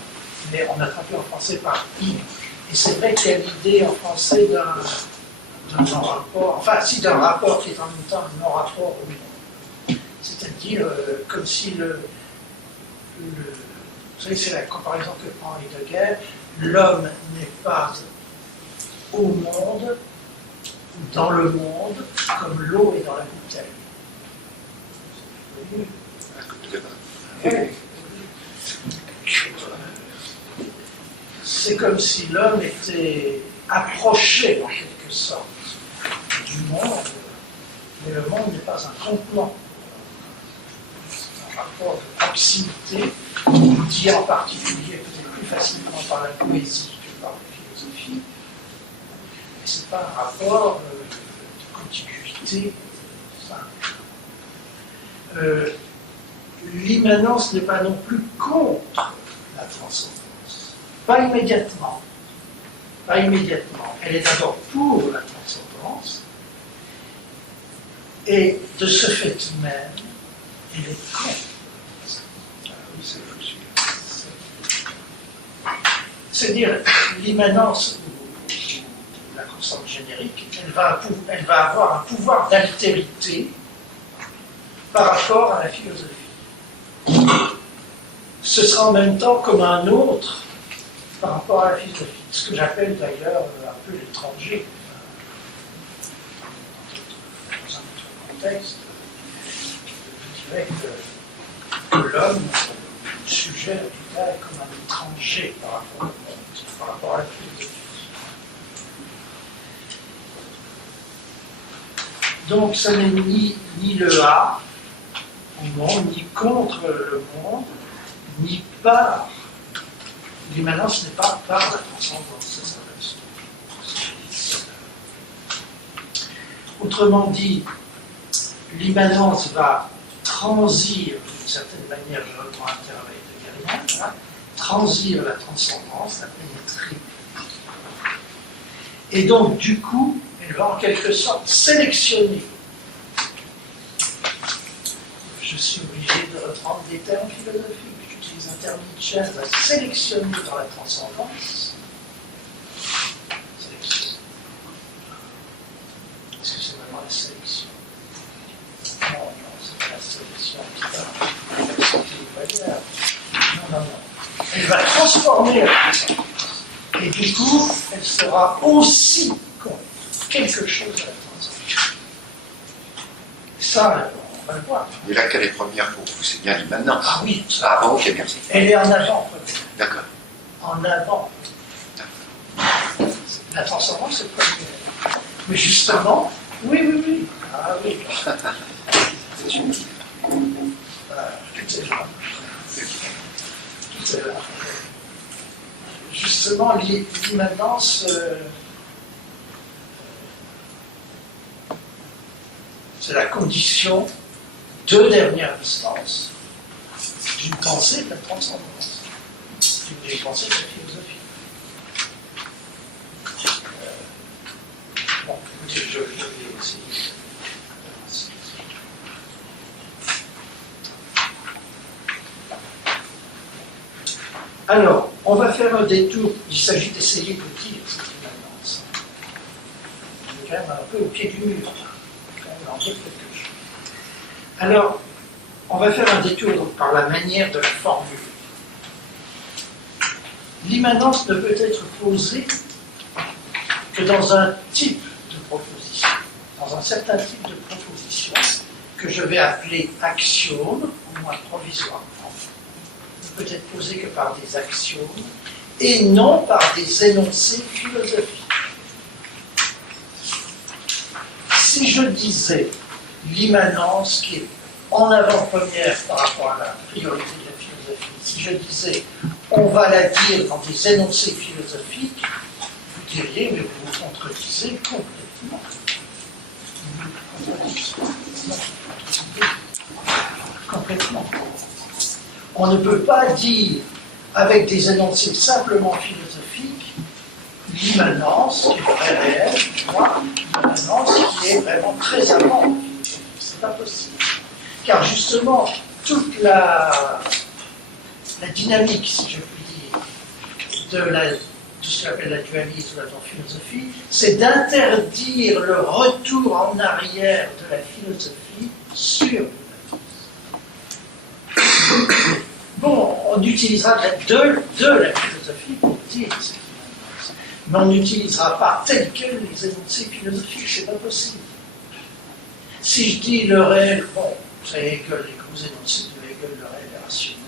Mais on a traduit en français par in. Et c'est vrai qu'il y a l'idée en français d'un non-rapport, enfin, si d'un rapport qui est en même temps un non-rapport au monde. C'est-à-dire comme si vous savez, c'est la comparaison que prend Heidegger, l'homme n'est pas au monde ou dans le monde comme l'eau est dans la bouteille. Oui. C'est comme si l'homme était approché en quelque sorte du monde, mais le monde n'est pas un contenant. Un rapport de proximité, dit en particulier peut-être plus facilement par la poésie que par la philosophie, mais ce n'est pas un rapport de contiguïté simple. L'immanence n'est pas non plus contre la transcendance, pas immédiatement. Pas immédiatement. Elle est d'abord pour la transcendance, et de ce fait même, elle est contre. C'est-à-dire, l'immanence ou la constante générique, elle va avoir un pouvoir d'altérité par rapport à la philosophie. Ce sera en même temps comme un autre par rapport à la philosophie. Ce que j'appelle d'ailleurs un peu l'étranger. Dans un autre contexte, je dirais que l'homme, le sujet, en tout cas, est comme un étranger par rapport au monde, par rapport à la philosophie. Donc, ce n'est ni le A au monde, ni contre le monde, ni par. L'immanence n'est pas par la transcendance, ça reste. Autrement dit, l'immanence va transir, d'une certaine manière, je reprends un terme heideggerien, hein, transir la transcendance, la pénétrer. Et donc, du coup, elle va en quelque sorte sélectionner. Je suis obligé de reprendre des termes philosophiques. J'utilise un terme Nietzsche, elle va sélectionner dans la transcendance. Sélection. Est-ce que c'est vraiment la sélection? Non, c'est pas la sélection qui va. Non. Elle va transformer la transcendance. Et du coup, elle sera aussi contre quelque chose à la transcendance. Ça, on va le voir. Et là, quelle est première pour vous? C'est bien l'immanence. Ah oui, Ah bon, ok, merci. elle est en avant. D'accord. En avant. La transcendance, c'est première. Mais justement, oui. Ah oui. C'est sûr. Tout est là. Justement, l'immanence, c'est la condition de dernière instance d'une pensée de la transcendance, d'une pensée de la philosophie. Bon, écoutez, je vais essayer. Alors, on va faire un détour. Il s'agit d'essayer de dire cette immanence. On est quand même un peu au pied du mur. On va quand même en dire quelque chose. Alors, on va faire un détour donc, par la manière de la formuler. L'immanence ne peut être posée que dans un type de proposition, dans un certain type de proposition que je vais appeler axiome, au moins provisoirement. Ne peut être posée que par des axiomes et non par des énoncés philosophiques. Si je disais l'immanence qui est en avant-première par rapport à la priorité de la philosophie, si je disais on va la dire dans des énoncés philosophiques, vous diriez, mais vous vous contredisez complètement. Complètement. On ne peut pas dire, avec des énoncés simplement philosophiques, l'immanence qui est réelle, l'immanence qui est vraiment très avant. C'est pas possible. Car justement, toute la dynamique, si je puis dire, de ce qu'on appelle la dualisme dans la philosophie, c'est d'interdire le retour en arrière de la philosophie sur bon, on utilisera de la philosophie pour dire ce qui m'intéresse, mais on n'utilisera pas tel quel les énoncés philosophiques, c'est pas possible. Si je dis le réel, bon, c'est Hegel, les gros énoncés de Hegel, le réel est rationnel,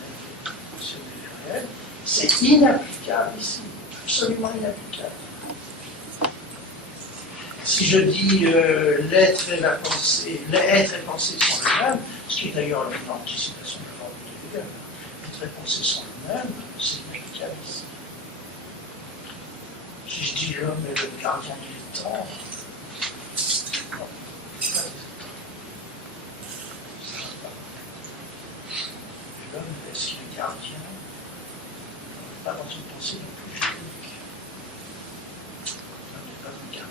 le réel, c'est inapplicable ici, absolument inapplicable. Si je dis l'être et la pensée, l'être et pensée sont les mêmes, ce qui est d'ailleurs l'anticipation de la formule de Hegel, l'être et pensée sont les mêmes, c'est inapplicable ici. Si je dis l'homme est le gardien du temps, non, c'est pas l'homme, est-ce qu'il est gardien? Pas dans une pensée non plus juridique. L'homme n'est pas un gardien.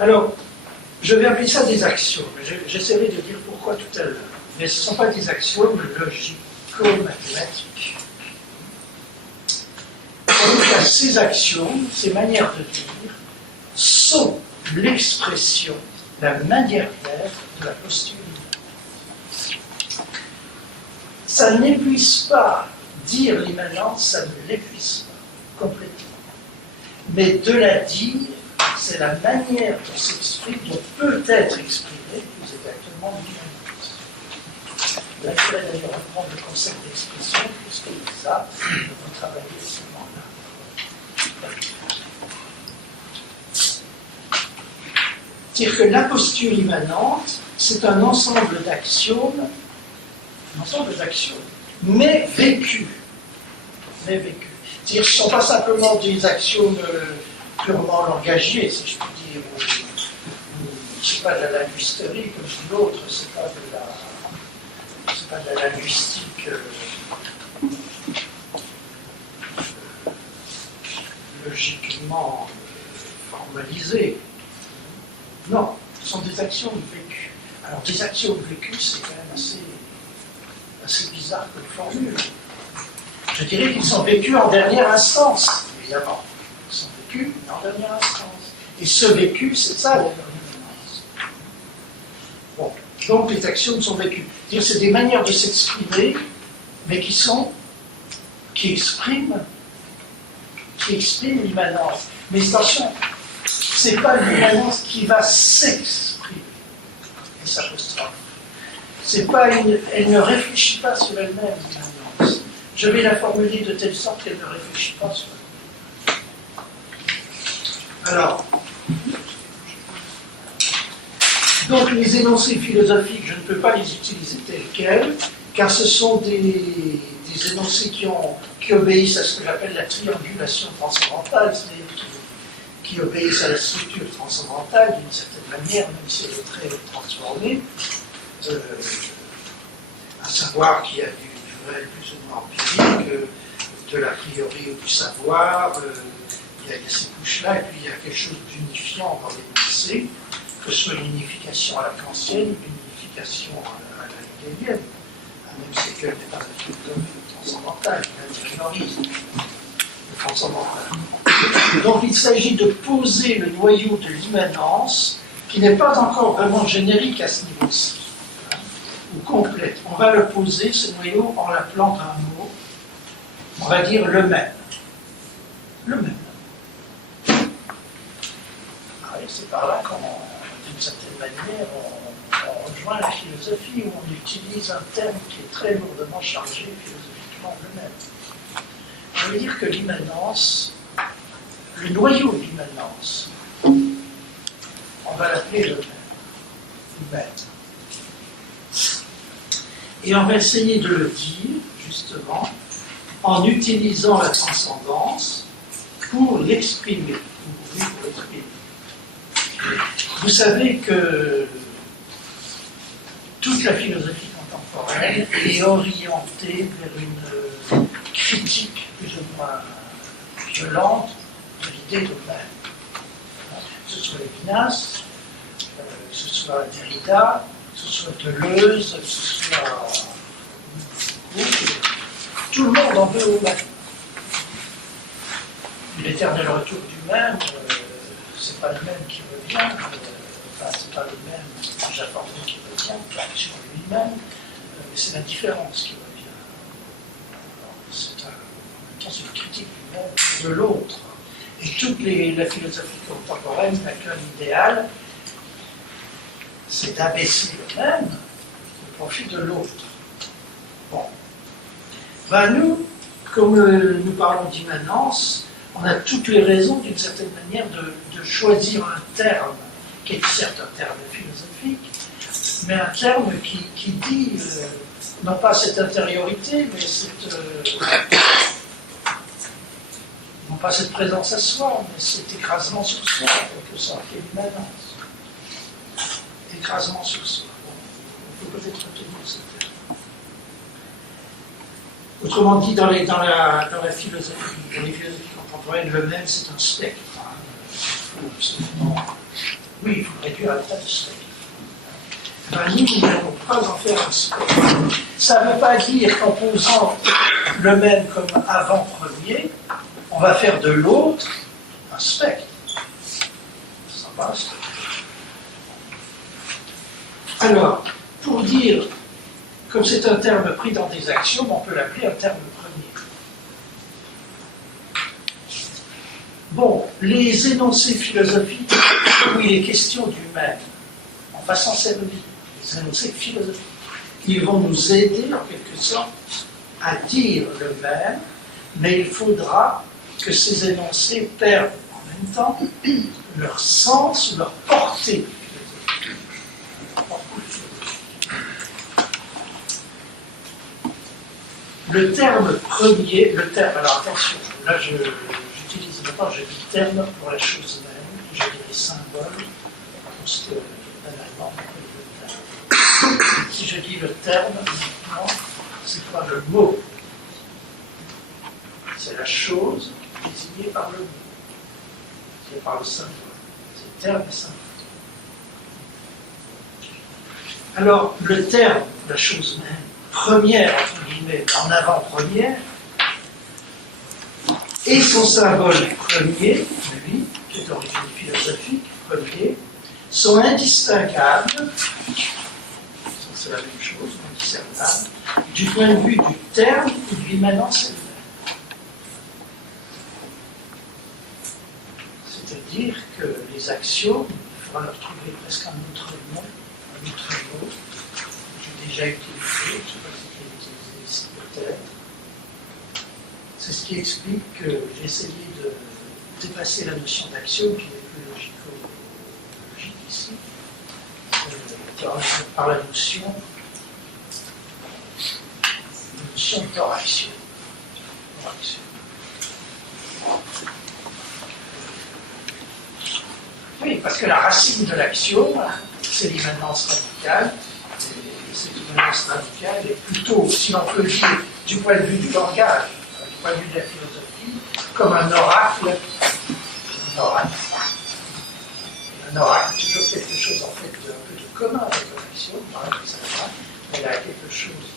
Alors, je vais appeler ça des axiomes. J'essaierai de dire pourquoi tout à l'heure. Mais ce ne sont pas des axiomes logico-mathématiques. En tout cas, ces axiomes, ces manières de dire, sont l'expression, la manière d'être de la posture humaine. Ça n'épuise pas dire l'immanence, ça ne l'épuise pas complètement. Mais de la dire, c'est la manière dont s'exprime, dont peut être exprimée plus exactement l'immanence. Là, il faudrait d'ailleurs reprendre le concept d'expression, puisque ça, on va travailler seulement là. C'est-à-dire que la posture immanente, c'est un ensemble d'axiomes, mais vécus. C'est-à-dire que ce ne sont pas simplement des axiomes purement langagiers, si je puis dire, ou c'est pas de la linguisterie comme dit l'autre, c'est pas de la linguistique logiquement formalisée. Non, ce sont des axiomes vécus. Alors des axiomes vécus, c'est quand même assez bizarre comme formule. Je dirais qu'ils sont vécus en dernière instance, évidemment. Ils sont vécus en dernière instance. Et ce vécu, c'est ça la immanence. Bon, donc les axiomes sont vécus. C'est-à-dire c'est des manières de s'exprimer, mais qui expriment l'immanence. Mais attention, c'est pas l'immanence qui va s'exprimer. Et ça apostrophe. C'est pas elle ne réfléchit pas sur elle-même, l'immanence. Je vais la formuler de telle sorte qu'elle ne réfléchit pas sur elle-même. Alors, donc les énoncés philosophiques, je ne peux pas les utiliser tels quels, car ce sont des énoncés qui obéissent à ce que j'appelle la triangulation transcendantale, c'est-à-dire qui obéissent à la structure transcendantale d'une certaine manière, même si elle est très transformée, à savoir qu'il y a du réel plus ou moins empirique, de l'a priori ou du savoir, il y a ces couches-là, et puis il y a quelque chose d'unifiant dans les pensées, que ce soit une unification à la kantienne, une unification à la hegelienne, même si Hegel n'est pas un philosophe transcendantal, il a un théorisme transcendantal. Donc il s'agit de poser le noyau de l'immanence, qui n'est pas encore vraiment générique à ce niveau-ci, ou complète. On va le poser, ce noyau, en l'appelant d'un mot, on va dire le même. Le même. C'est par là qu'on, d'une certaine manière, on rejoint la philosophie, où on utilise un terme qui est très lourdement chargé philosophiquement le même. Je veux dire que l'immanence, le noyau de l'immanence, on va l'appeler le même. Et on va essayer de le dire, justement, en utilisant la transcendance pour l'exprimer. Vous savez que toute la philosophie contemporaine est orientée vers une critique plus ou moins violente de l'idée de même. Que ce soit Lévinas, que ce soit Derrida, que ce soit Deleuze, que ce soit tout le monde en veut au même. L'éternel retour du même, c'est pas le même qui revient, c'est pas le même déjà formé qui revient, sur lui-même, mais c'est la différence qui revient. C'est une critique du même et de l'autre. Et toute la philosophie contemporaine n'a qu'un idéal, c'est d'abaisser le même au profit de l'autre. Bon. Ben nous, comme nous parlons d'immanence, on a toutes les raisons, d'une certaine manière, de choisir un terme, qui est certes un terme philosophique, mais un terme qui dit, non pas cette intériorité, mais non pas cette présence à soi, mais cet écrasement sur soi, en quelque sorte, qui est l'immanence. Écrasement sur soi. On peut peut-être retenir ce terme. Autrement dit, dans la philosophie, dans les philosophies contemporaines, le même, c'est un spectre. Oui, il faut réduire à l'état de spectre. Ben, nous n'allons pas en faire un spectre. Ça ne veut pas dire qu'en posant le même comme avant-premier, on va faire de l'autre un spectre. Ça passe. Alors, pour dire, comme c'est un terme pris dans des axiomes, on peut l'appeler un terme premier. Bon, les énoncés philosophiques où il est question du même, on va s'en servir, les énoncés philosophiques. Ils vont nous aider, en quelque sorte, à dire le même, mais il faudra que ces énoncés perdent en même temps leur sens, leur portée. Le terme premier, alors attention, là j'utilise maintenant, je dis terme pour la chose même, je dirais symbole, parce que banalement, on peut le terme. Si je dis le terme, maintenant, c'est quoi le mot? C'est la chose désignée par le mot, c'est par le symbole, c'est terme et symbole. Alors, le terme, la chose même, première, entre guillemets, en avant-première, et son symbole premier, lui, qui est d'origine philosophique, premier, sont indistinguables, c'est la même chose, indiscernables, du point de vue du terme et de l'immanence elle-même. C'est-à-dire que les axiomes, il faudra leur trouver presque un autre nom, un autre mot, j'ai déjà utilisé, je ne sais pas si je l'ai utilisé ici peut-être. C'est ce qui explique que j'ai essayé de dépasser la notion d'axiome qui est plus logique ici, par la notion d'oraxion. Oui, parce que la racine de l'axiome, c'est l'immanence radicale. Et cette immanence radicale est plutôt, si l'on peut dire, du point de vue du langage, du point de vue de la philosophie, comme un oracle. Un oracle, toujours quelque chose en fait d'un peu de commun avec l'axiome, elle a quelque chose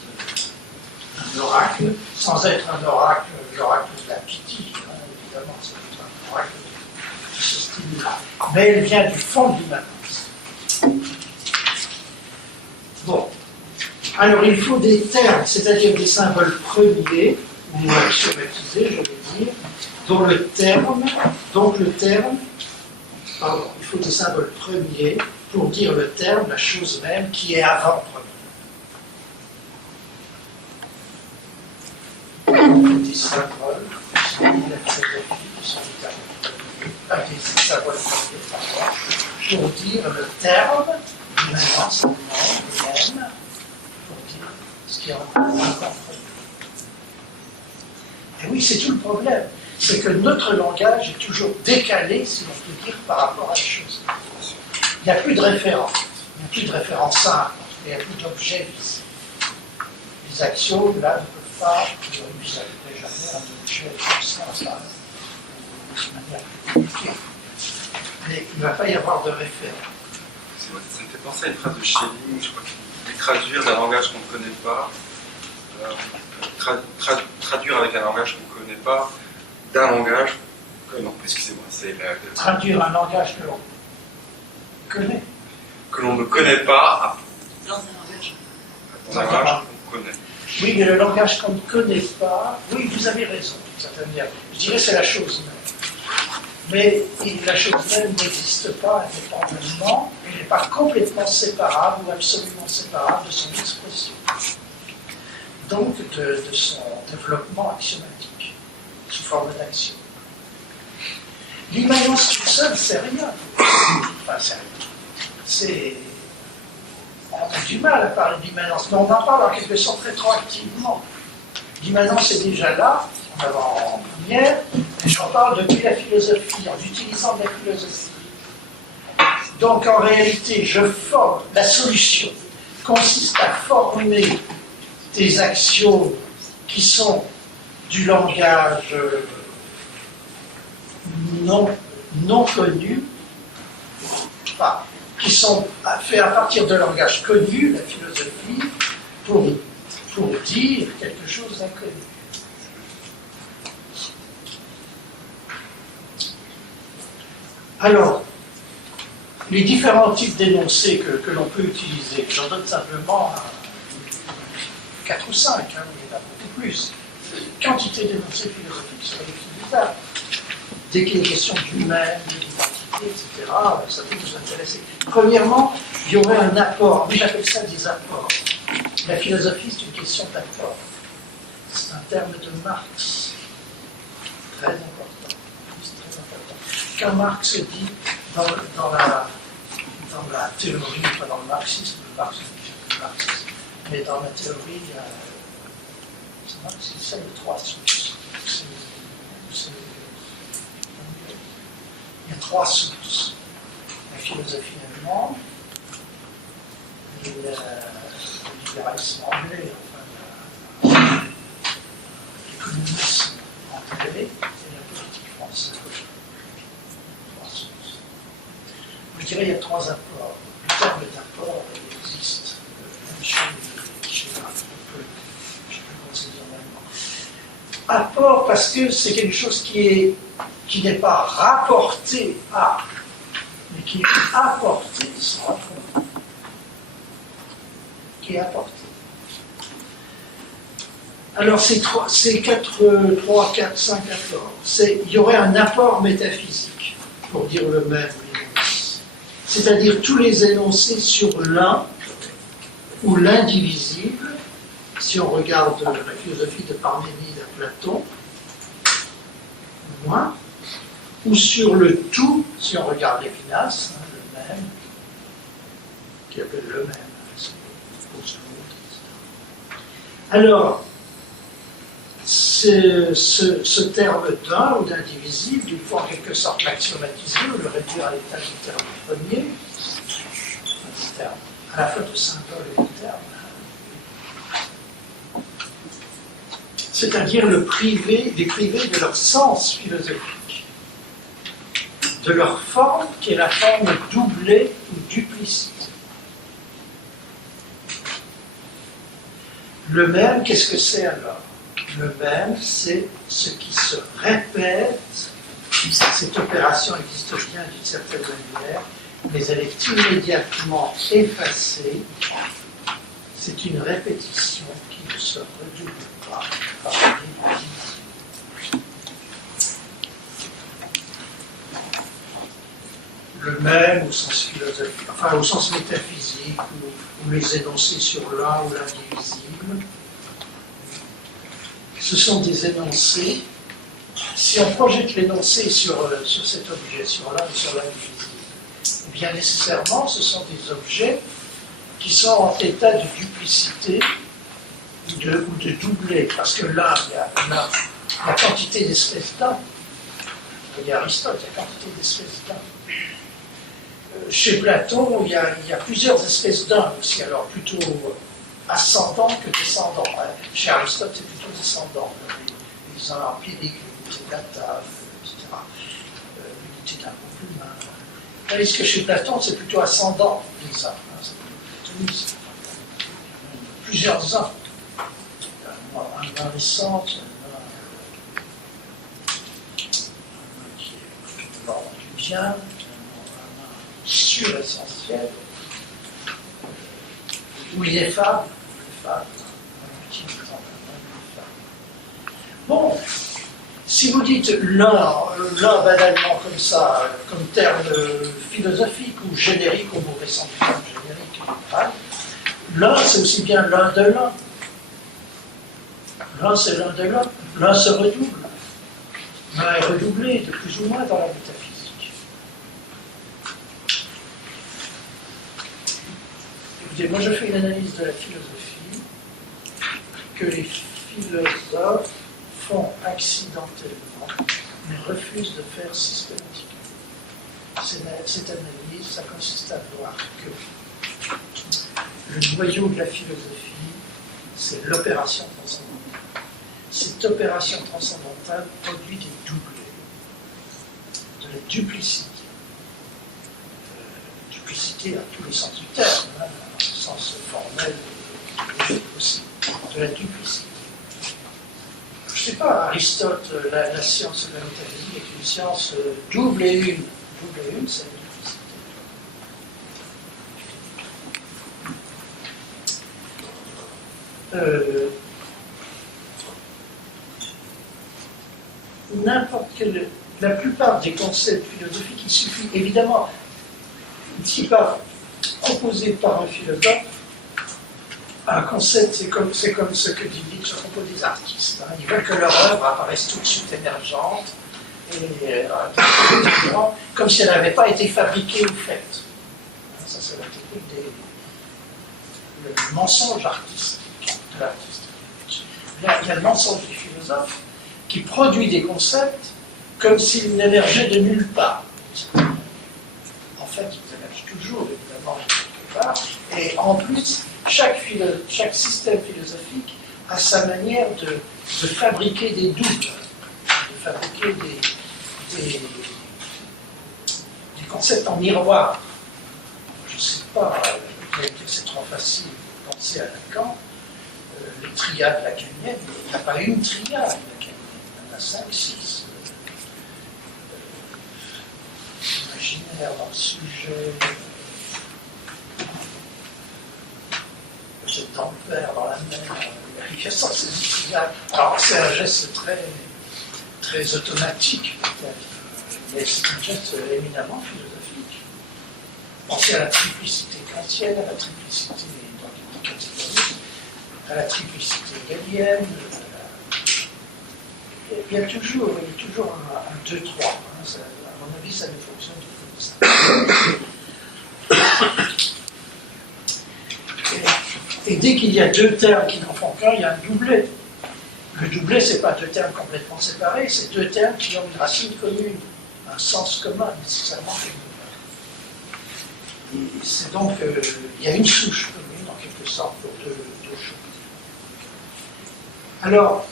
d'un oracle, sans être un oracle, l'oracle de la pitié, évidemment, c'est un oracle de ce style-là. Mais elle vient du fond de l'immanence. Bon. Alors il faut des termes, c'est-à-dire des symboles premiers, ou axiomatisés, je vais dire, dont le terme, il faut des symboles premiers pour dire le terme, la chose même, qui est avant-premier. Des symboles qui sont la philosophie, qui sont les termes premiers. sa voix pour dire le terme, maintenant c'est le nom, le même, pour dire ce qui est en contre. Et oui, c'est tout le problème. C'est que notre langage est toujours décalé, si l'on peut dire, par rapport à la chose. Il n'y a plus de référence. Il n'y a plus de référence simple. Il n'y a plus d'objet visible. Les axiomes, là, ne peuvent pas, vous n'avez jamais un objet comme ça, de manière plus compliquée. Mais il ne va pas y avoir de référence. Ça me fait penser à une phrase de Schelling, je crois qu'il dit traduire d'un langage qu'on ne connaît pas, traduire avec un langage qu'on ne connaît pas, d'un langage. Non, excusez-moi, c'est traduire un langage que l'on connaît. Que l'on ne connaît pas Dans un langage. dans un langage qu'on connaît. Oui, mais le langage qu'on ne connaît pas, oui, vous avez raison, d'une certaine manière. Je dirais que c'est la chose même. Mais la chose même n'existe pas indépendamment, elle n'est pas complètement séparable ou absolument séparable de son expression. Donc de son développement axiomatique, sous forme d'action. L'immanence toute seule, c'est rien. Enfin, c'est rien. On a du mal à parler d'immanence, mais on en parle en quelque sorte rétroactivement. L'immanence est déjà là, en avant-première, et j'en parle depuis la philosophie, en utilisant de la philosophie. Donc en réalité, je forme, la solution consiste à former des axiomes qui sont du langage non connu, enfin, qui sont faits à partir de langage connu, la philosophie, pour dire quelque chose d'inconnu. Alors, les différents types d'énoncés que l'on peut utiliser, j'en donne simplement 4 ou 5, il y en a beaucoup plus. Quantité d'énoncés philosophiques sur l'utilisateur. Dès qu'il est question du même, de l'identité, etc., ça peut nous intéresser. Premièrement, il y aurait un apport, mais j'appelle ça des apports. La philosophie, c'est une question d'apport. C'est un terme de Marx. Très important. C'est très important. Quand Marx dit dans la théorie, pas dans le marxisme, mais dans la théorie, c'est Marx qui sait les 3 sources. Il y a 3 sources. La philosophie allemande, le libéralisme anglais, enfin l'économisme anglais et la politique française. 3 sources. Je dirais qu'il y a 3 apports. Le terme d'apport existe. Même chez apport parce que c'est quelque chose qui n'est pas rapporté à, mais qui est apporté sans rapport. Qui est apporté. Alors ces 3, 4, 5 apports. Il y aurait un apport métaphysique, pour dire le même énoncé. C'est-à-dire tous les énoncés sur l'un ou l'indivisible, si on regarde la philosophie de Parménide à Platon, moins, ou sur le tout, si on regarde Lévinas, le même, qui appelle le même, alors, ce terme d'un ou d'indivisible, il faut en quelque sorte l'axiomatiser ou le réduire à l'état du terme premier, à la fois de symbole et de terme. C'est-à-dire les priver de leur sens philosophique, de leur forme qui est la forme doublée ou duplicite. Le même, qu'est-ce que c'est alors? Le même, c'est ce qui se répète. Cette opération existe bien d'une certaine manière, mais elle est immédiatement effacée. C'est une répétition qui ne se redouble pas. Le même au sens philosophique, enfin au sens métaphysique, ou les énoncés sur l'un ou l'indivisible, ce sont des énoncés si on projette l'énoncé sur cet objet, sur l'un ou sur l'invisible, eh bien nécessairement ce sont des objets qui sont en état de duplicité ou de doubler, parce que là, il y a la quantité d'espèces d'un. Il y a Aristote, il y a quantité d'espèces d'un. Chez Platon, il y a plusieurs espèces d'un aussi, alors plutôt ascendant que descendant. Chez Aristote, c'est plutôt descendant. Les uns empiriques, l'unité d'un taf, etc. L'unité d'un groupe humain. Tandis que chez Platon, c'est plutôt ascendant, les uns. Plusieurs uns. Un nain récent, un qui est l'ordre du bien, un suressentiel, ou il est femme, bon, si vous dites l'un banalement comme ça, comme terme philosophique ou générique, au mauvais sens du terme générique, l'un c'est aussi bien l'un de l'un. L'un c'est l'un de l'un, l'un se redouble. L'un est redoublé de plus ou moins dans la métaphysique. Écoutez, moi je fais une analyse de la philosophie que les philosophes font accidentellement, mais refusent de faire systématiquement. Cette analyse, ça consiste à voir que le noyau de la philosophie, c'est l'opération transcendantale. Cette opération transcendantale produit des doublés, de la duplicité. Duplicité à tous les sens du terme, au sens formel aussi, de la duplicité. Je ne sais pas, Aristote, la science de la métaphysique est une science double et une. Double et une, c'est la duplicité. N'importe quel, la plupart des concepts philosophiques, il suffit évidemment, il ne suffit pas proposé par un philosophe. Un concept, c'est comme ce que dit Nietzsche à propos des artistes. Hein. Ils veulent que leur œuvre apparaisse tout de suite émergente, et, comme si elle n'avait pas été fabriquée ou faite. Ça, c'est la technique le mensonge artistique de l'artiste. Il y a le mensonge des philosophes qui produit des concepts comme s'ils n'émergeaient de nulle part. En fait, ils émergent toujours, évidemment, de quelque part. Et en plus, chaque système philosophique a sa manière de fabriquer des doutes, de fabriquer des concepts en miroir. Je ne sais pas, c'est trop facile de penser à Lacan. Les triades lacaniennes, il n'y a pas une triade lacanienne, il y en a 5, 6. L'imaginaire dans le sujet, le jet dans le verre, dans la mer, il y a ça, c'est une triade. Alors c'est un geste très automatique peut-être, mais c'est un geste éminemment philosophique. Pensez à la triplicité kantienne, à la triplicité dans les catégories, à la triplicité hegelienne. Il y a toujours un 2-3. Hein, à mon avis, ça ne fonctionne que comme ça. Et dès qu'il y a deux termes qui n'en font qu'un, il y a un doublet. Le doublet, ce n'est pas deux termes complètement séparés, c'est deux termes qui ont une racine commune, un sens commun, nécessairement commun. Et c'est donc, il y a une souche commune, en quelque sorte, pour deux choses. Alors,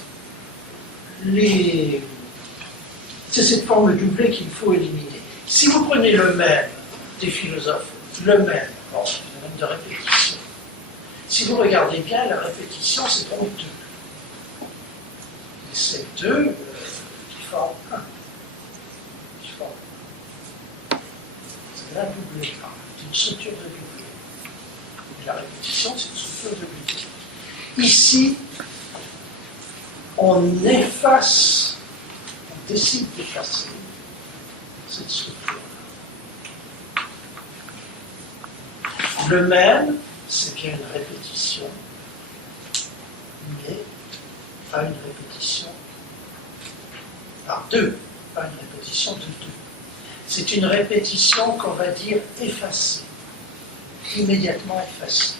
c'est cette forme doublée qu'il faut éliminer. Si vous prenez le même des philosophes, le même de répétition, si vous regardez bien, la répétition, c'est donc deux. Et c'est deux qui forment un. C'est la doublée, c'est une structure de doublé. Et la répétition, c'est une structure de doublé. Ici, on efface, on décide d'effacer cette structure. Le même, c'est bien une répétition, mais pas une répétition par 2, pas une répétition de 2. C'est une répétition qu'on va dire effacée, immédiatement effacée.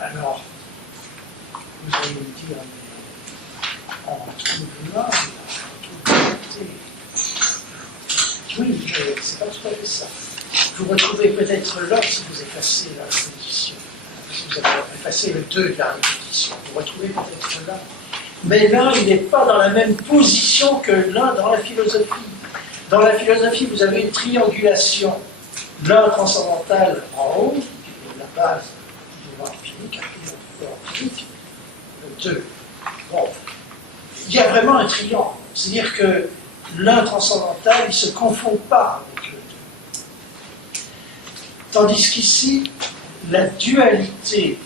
Alors, vous allez me dire, mais on retrouve là, on retrouve la vérité. Oui, mais c'est pas tout à fait ça. Vous retrouvez peut-être là si vous effacez la répétition. Si vous avez effacé le 2 de la répétition, vous retrouvez peut-être là. Mais là, il n'est pas dans la même position que là dans la philosophie. Dans la philosophie, vous avez une triangulation. L'un transcendantal en haut, qui est la base du pouvoir empirique, un pouvoir empirique, le 2. Bon, il y a vraiment un triangle. C'est-à-dire que l'un transcendantal, il ne se confond pas avec le 2. Tandis qu'ici, la dualité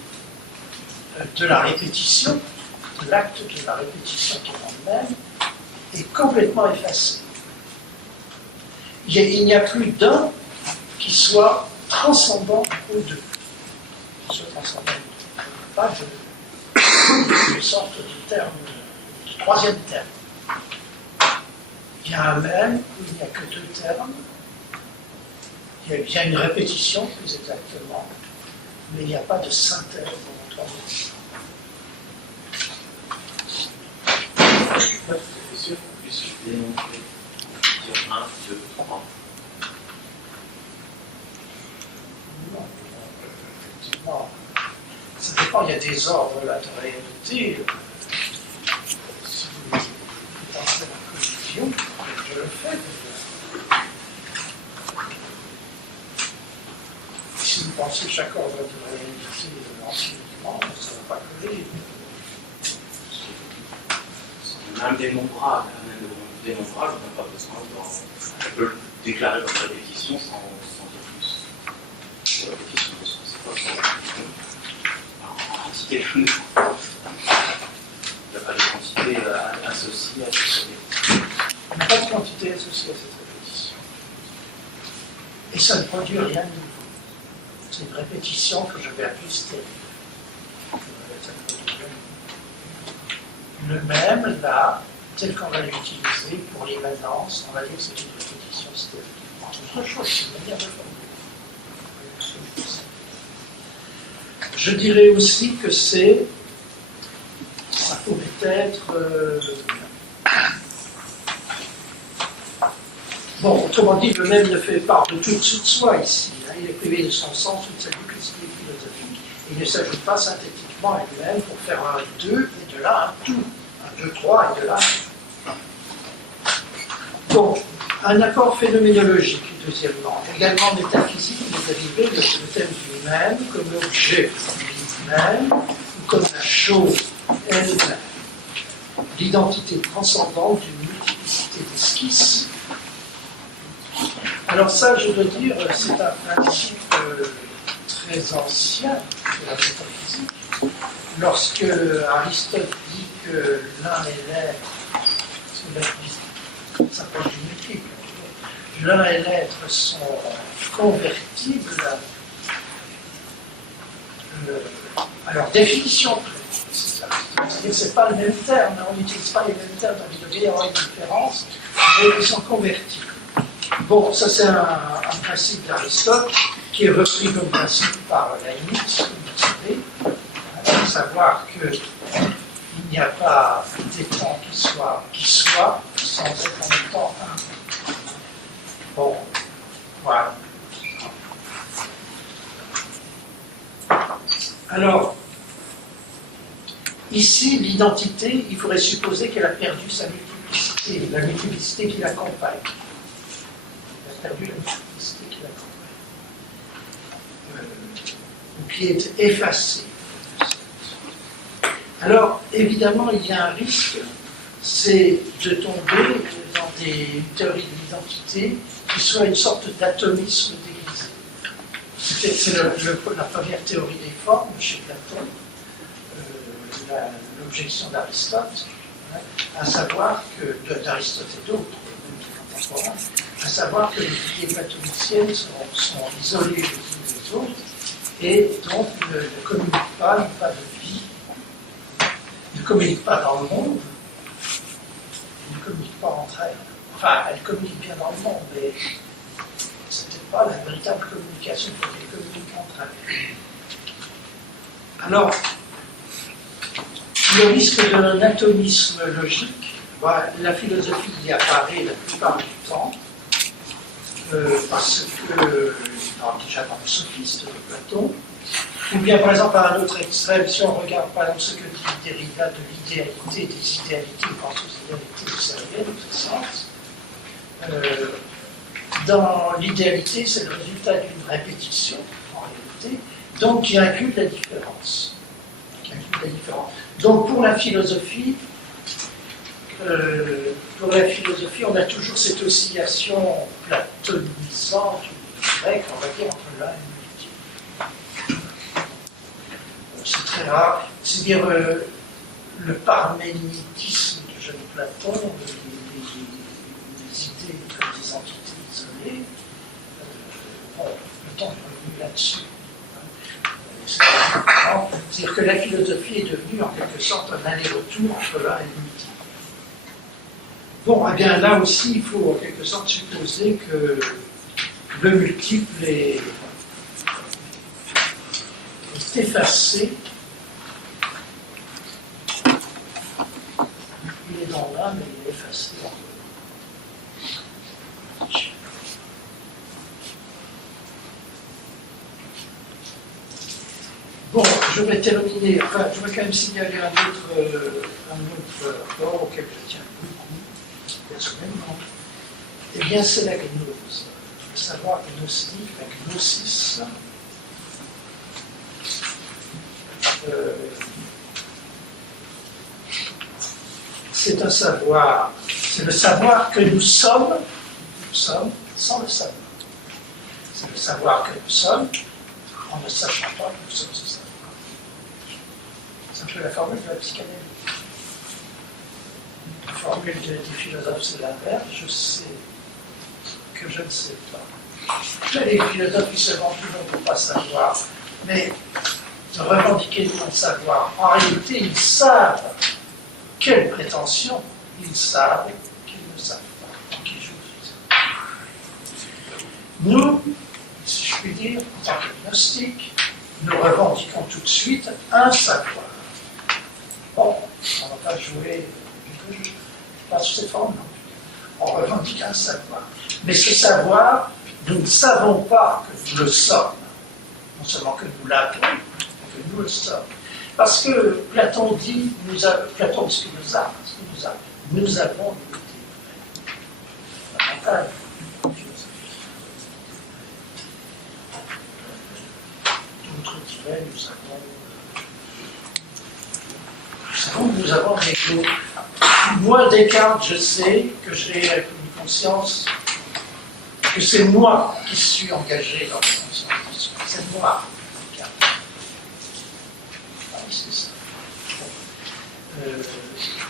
de la répétition, de l'acte de la répétition qui est en même, est complètement effacée. Il n'y a plus d'un qui soit transcendant aux deux. Qui soit transcendant aux deux. Pas de sorte de terme, de troisième terme. Il y a un même où il n'y a que 2 termes. Il y a bien une répétition, plus exactement, mais il n'y a pas de synthèse dans le troisième terme. Est-ce que vous puissiez démontrer dire 1, 2, 3 ? Non, effectivement. Ça dépend, il y a des ordres là, de réalité. Si vous pensez à la collision, je le fais déjà. Si vous pensez chaque ordre de réalité empiriquement, ça ne va pas coller. Même démontrable, je n'ai pas besoin de. Je peux déclarer votre répétition sans dire plus. La répétition de sens, c'est pas ça. En quantité donnée. Il n'y a pas de quantité associée à cette répétition. Il n'y a pas de quantité associée à cette répétition. Et ça ne produit rien de nouveau. C'est une répétition que je vais appeler stérile. Le même, là, tel qu'on va l'utiliser pour l'immanence, on va dire que c'est une répétition stérile. Autre chose, c'est une manière de formuler. Je dirais aussi que ça pourrait être... Bon, autrement dit, le même ne fait part de tout de soi ici. Hein. Il est privé de son sens ou de sa duplicité philosophique. Il ne s'ajoute pas synthétiquement à lui-même pour faire un 2 et de là un tout. 2, 3 et de là. Donc, un accord phénoménologique, deuxièmement, également métaphysique, est dérivé de le thème du même comme l'objet lui-même ou comme la chose elle-même. L'identité transcendante d'une multiplicité d'esquisses. Alors ça, je dois dire, c'est un principe très ancien de la métaphysique. Lorsque Aristote dit que l'un et l'être, ça peut être multiple, l'un et l'être sont convertibles à leur définition. C'est-à-dire que ce n'est pas le même terme, on n'utilise pas les mêmes termes, il doit y avoir une différence, mais ils sont convertibles. Bon, ça c'est un principe d'Aristote qui est repris comme principe par Leibniz, comme vous savez. À savoir qu'il n'y a pas d'étant qui soit sans être en même temps un. Bon, voilà. Alors, ici, l'identité, il faudrait supposer qu'elle a perdu sa multiplicité, la multiplicité qui l'accompagne. Elle a perdu la multiplicité qui l'accompagne. Ou qui est effacée. Alors, évidemment, il y a un risque, c'est de tomber dans des théories de l'identité qui soient une sorte d'atomisme déguisé. C'est la première théorie des formes chez Platon, l'objection d'Aristote, hein, à savoir que, d'Aristote et d'autres, contemporains, à savoir que les idées platoniciennes sont isolées les unes des autres et donc ne communique pas, n'a pas de vie, ne communique pas dans le monde, ne communique pas entre elles. Enfin, elles communiquent bien dans le monde, mais ce n'était pas la véritable communication, il faut qu'elles communiquent entre elles. Alors, le risque de l'anatomisme logique, la philosophie y apparaît la plupart du temps, parce que, déjà dans le sophiste de Platon, ou bien par exemple à un autre extrême, si on regarde par exemple ce que dit Derrida de l'idéalité, des idéalités, on pense aux idéalités du cerveau, dans ce sens. Dans l'idéalité, c'est le résultat d'une répétition, en réalité, donc qui inclut la différence. Donc pour la philosophie, on a toujours cette oscillation platonisante, grecque, on va dire, entre l'un et l'ultime. C'est très rare. C'est-à-dire le parménitisme de jeune Platon, les idées comme des entités isolées, le temps est revenu là-dessus. C'est-à-dire que la philosophie est devenue en quelque sorte un aller-retour entre l'un et l'ultime. Bon, eh bien là aussi, il faut en quelque sorte supposer que le multiple est effacé. Il est dans l'âme, mais il est effacé. Bon, je vais terminer, enfin, je vais quand même signaler un autre rapport auquel je tiens beaucoup, personnellement. Eh bien, c'est la gnose, le savoir gnostique, la gnosis. C'est un savoir, c'est le savoir que nous sommes sans le savoir. C'est le savoir que nous sommes, en ne sachant pas que nous sommes ce savoir. C'est un peu la formule de la psychanalyse. La formule des philosophes, c'est l'inverse. Je sais que je ne sais pas. Les philosophes qui se vantent toujours de ne pas savoir, mais de revendiquer de non savoir. En réalité, ils savent. Quelle prétention! Ils savent qu'ils ne savent pas. Donc ils jouent. Nous, si je puis dire, en tant que gnostiques, nous revendiquons tout de suite un savoir. Bon, on ne va pas jouer quelque chose, pas sous cette forme, non. On revendique un savoir. Mais ce savoir, nous ne savons pas que nous le sommes. Non seulement que nous l'avons, mais que nous le sommes. Parce que Platon dit, Platon, ce que nous avons, nous avons l'unité. Fondamental. D'autres diraient, nous avons l'ego. Moi, Descartes, je sais que j'ai une conscience, que c'est moi qui suis engagé dans la conscience. C'est moi. C'est ça.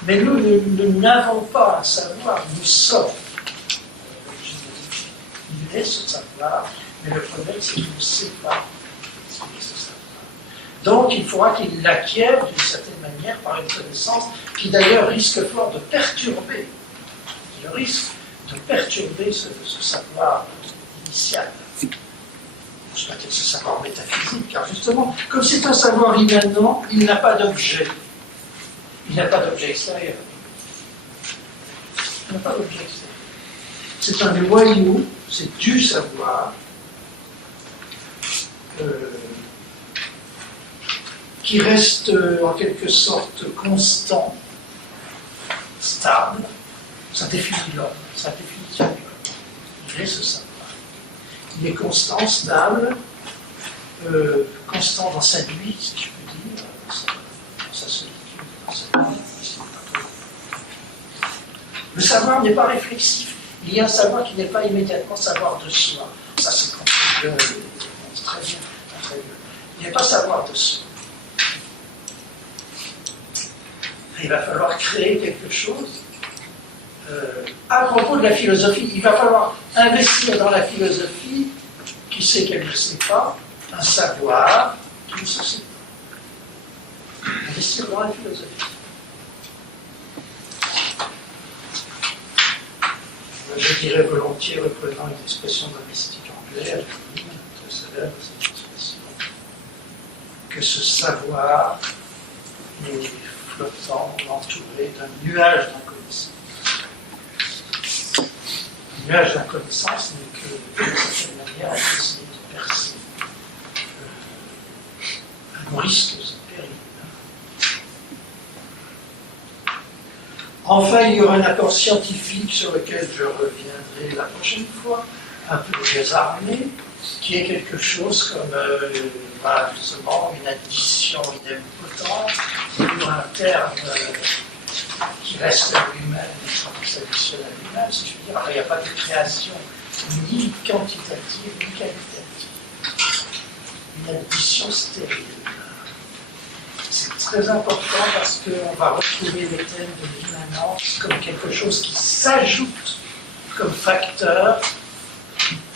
Mais nous n'avons pas à savoir, nous sommes. Il est ce savoir, mais le problème c'est qu'il ne sait pas ce qu'est ce savoir. Donc il faudra qu'il l'acquiert d'une certaine manière par une connaissance qui d'ailleurs risque fort de perturber, le risque de perturber ce savoir initial. Peut-être ce savoir métaphysique, car justement, comme c'est un savoir immanent, il n'a pas d'objet. Il n'a pas d'objet extérieur. Il n'a pas d'objet extérieur. C'est un noyau, c'est du savoir qui reste en quelque sorte constant, stable. Ça définit l'homme, ça définit l'homme. Il est ce savoir. Il est constant, stable, constant dans sa nuit, si je peux dire, dans sa solitude, dans sa vie. Le savoir n'est pas réflexif. Il y a un savoir qui n'est pas immédiatement savoir de soi. Ça, c'est très bien, très bien. Il n'est pas savoir de soi. Il va falloir créer quelque chose. À propos de la philosophie, il va falloir investir dans la philosophie qui sait qu'elle ne sait pas, un savoir qui ne se sait pas. Investir dans la philosophie. Je dirais volontiers, reprenant une expression domestique anglaise, très célèbre cette expression, que ce savoir est flottant, entouré d'un nuage d'inconnaissance. Le nuage d'inconnaissance n'est que, d'une certaine manière, essayer de percer un risque péril. Enfin, il y aura un apport scientifique sur lequel je reviendrai la prochaine fois, un peu désarmé, qui est quelque chose comme justement une addition idempotente pour un terme qui reste à lui-même, qui s'additionne à lui-même, si je veux dire. Alors, il n'y a pas de création ni quantitative ni qualitative. Une addition stérile. C'est très important parce qu'on va retrouver les thèmes de l'immanence comme quelque chose qui s'ajoute comme facteur,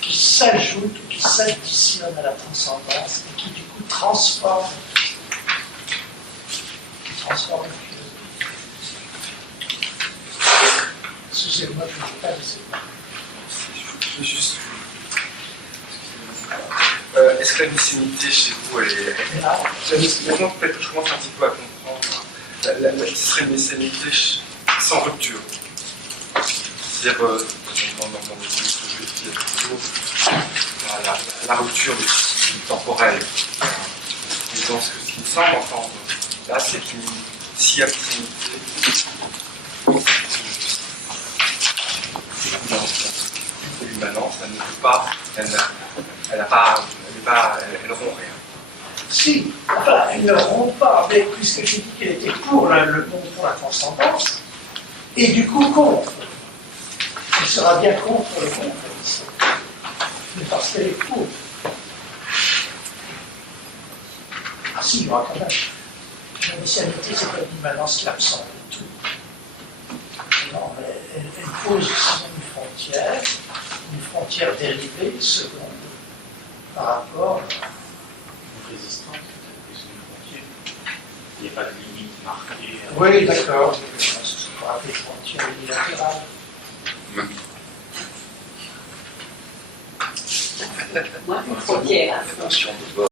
qui s'ajoute ou qui s'additionne à la transcendance et qui du coup transforme la philosophie. Excusez-moi, je ne vais pas laisser. Je vais juste. Est-ce que la mycénité chez vous, elle est. Maintenant, peut-être que je commence un petit peu à comprendre. Ce serait une mycénité sans rupture. C'est-à-dire, dans mon étude, il y a toujours la rupture du temporel. Et dans ce qui me semble entendre là, c'est qu'une s'il y a mycénité, l'immanence, elle ne peut pas, elle rompt rien. Si, enfin, elle ne rompt pas, mais puisque j'ai dit qu'elle était pour le monde, pour la transcendance, et du coup contre. Elle sera bien contre le monde, mais parce qu'elle est pour. Ah si, il y aura quand même. La messianité, c'est pas une immanence qui absorbe tout. Non, mais elle pose aussi une frontière dérivée, seconde, par rapport Une résistance, peut-être, une frontière. Il n'y a pas de limite marquée. Oui, d'accord. Ce sera des frontières unilatérales. Moi, une frontière. Attention de voir.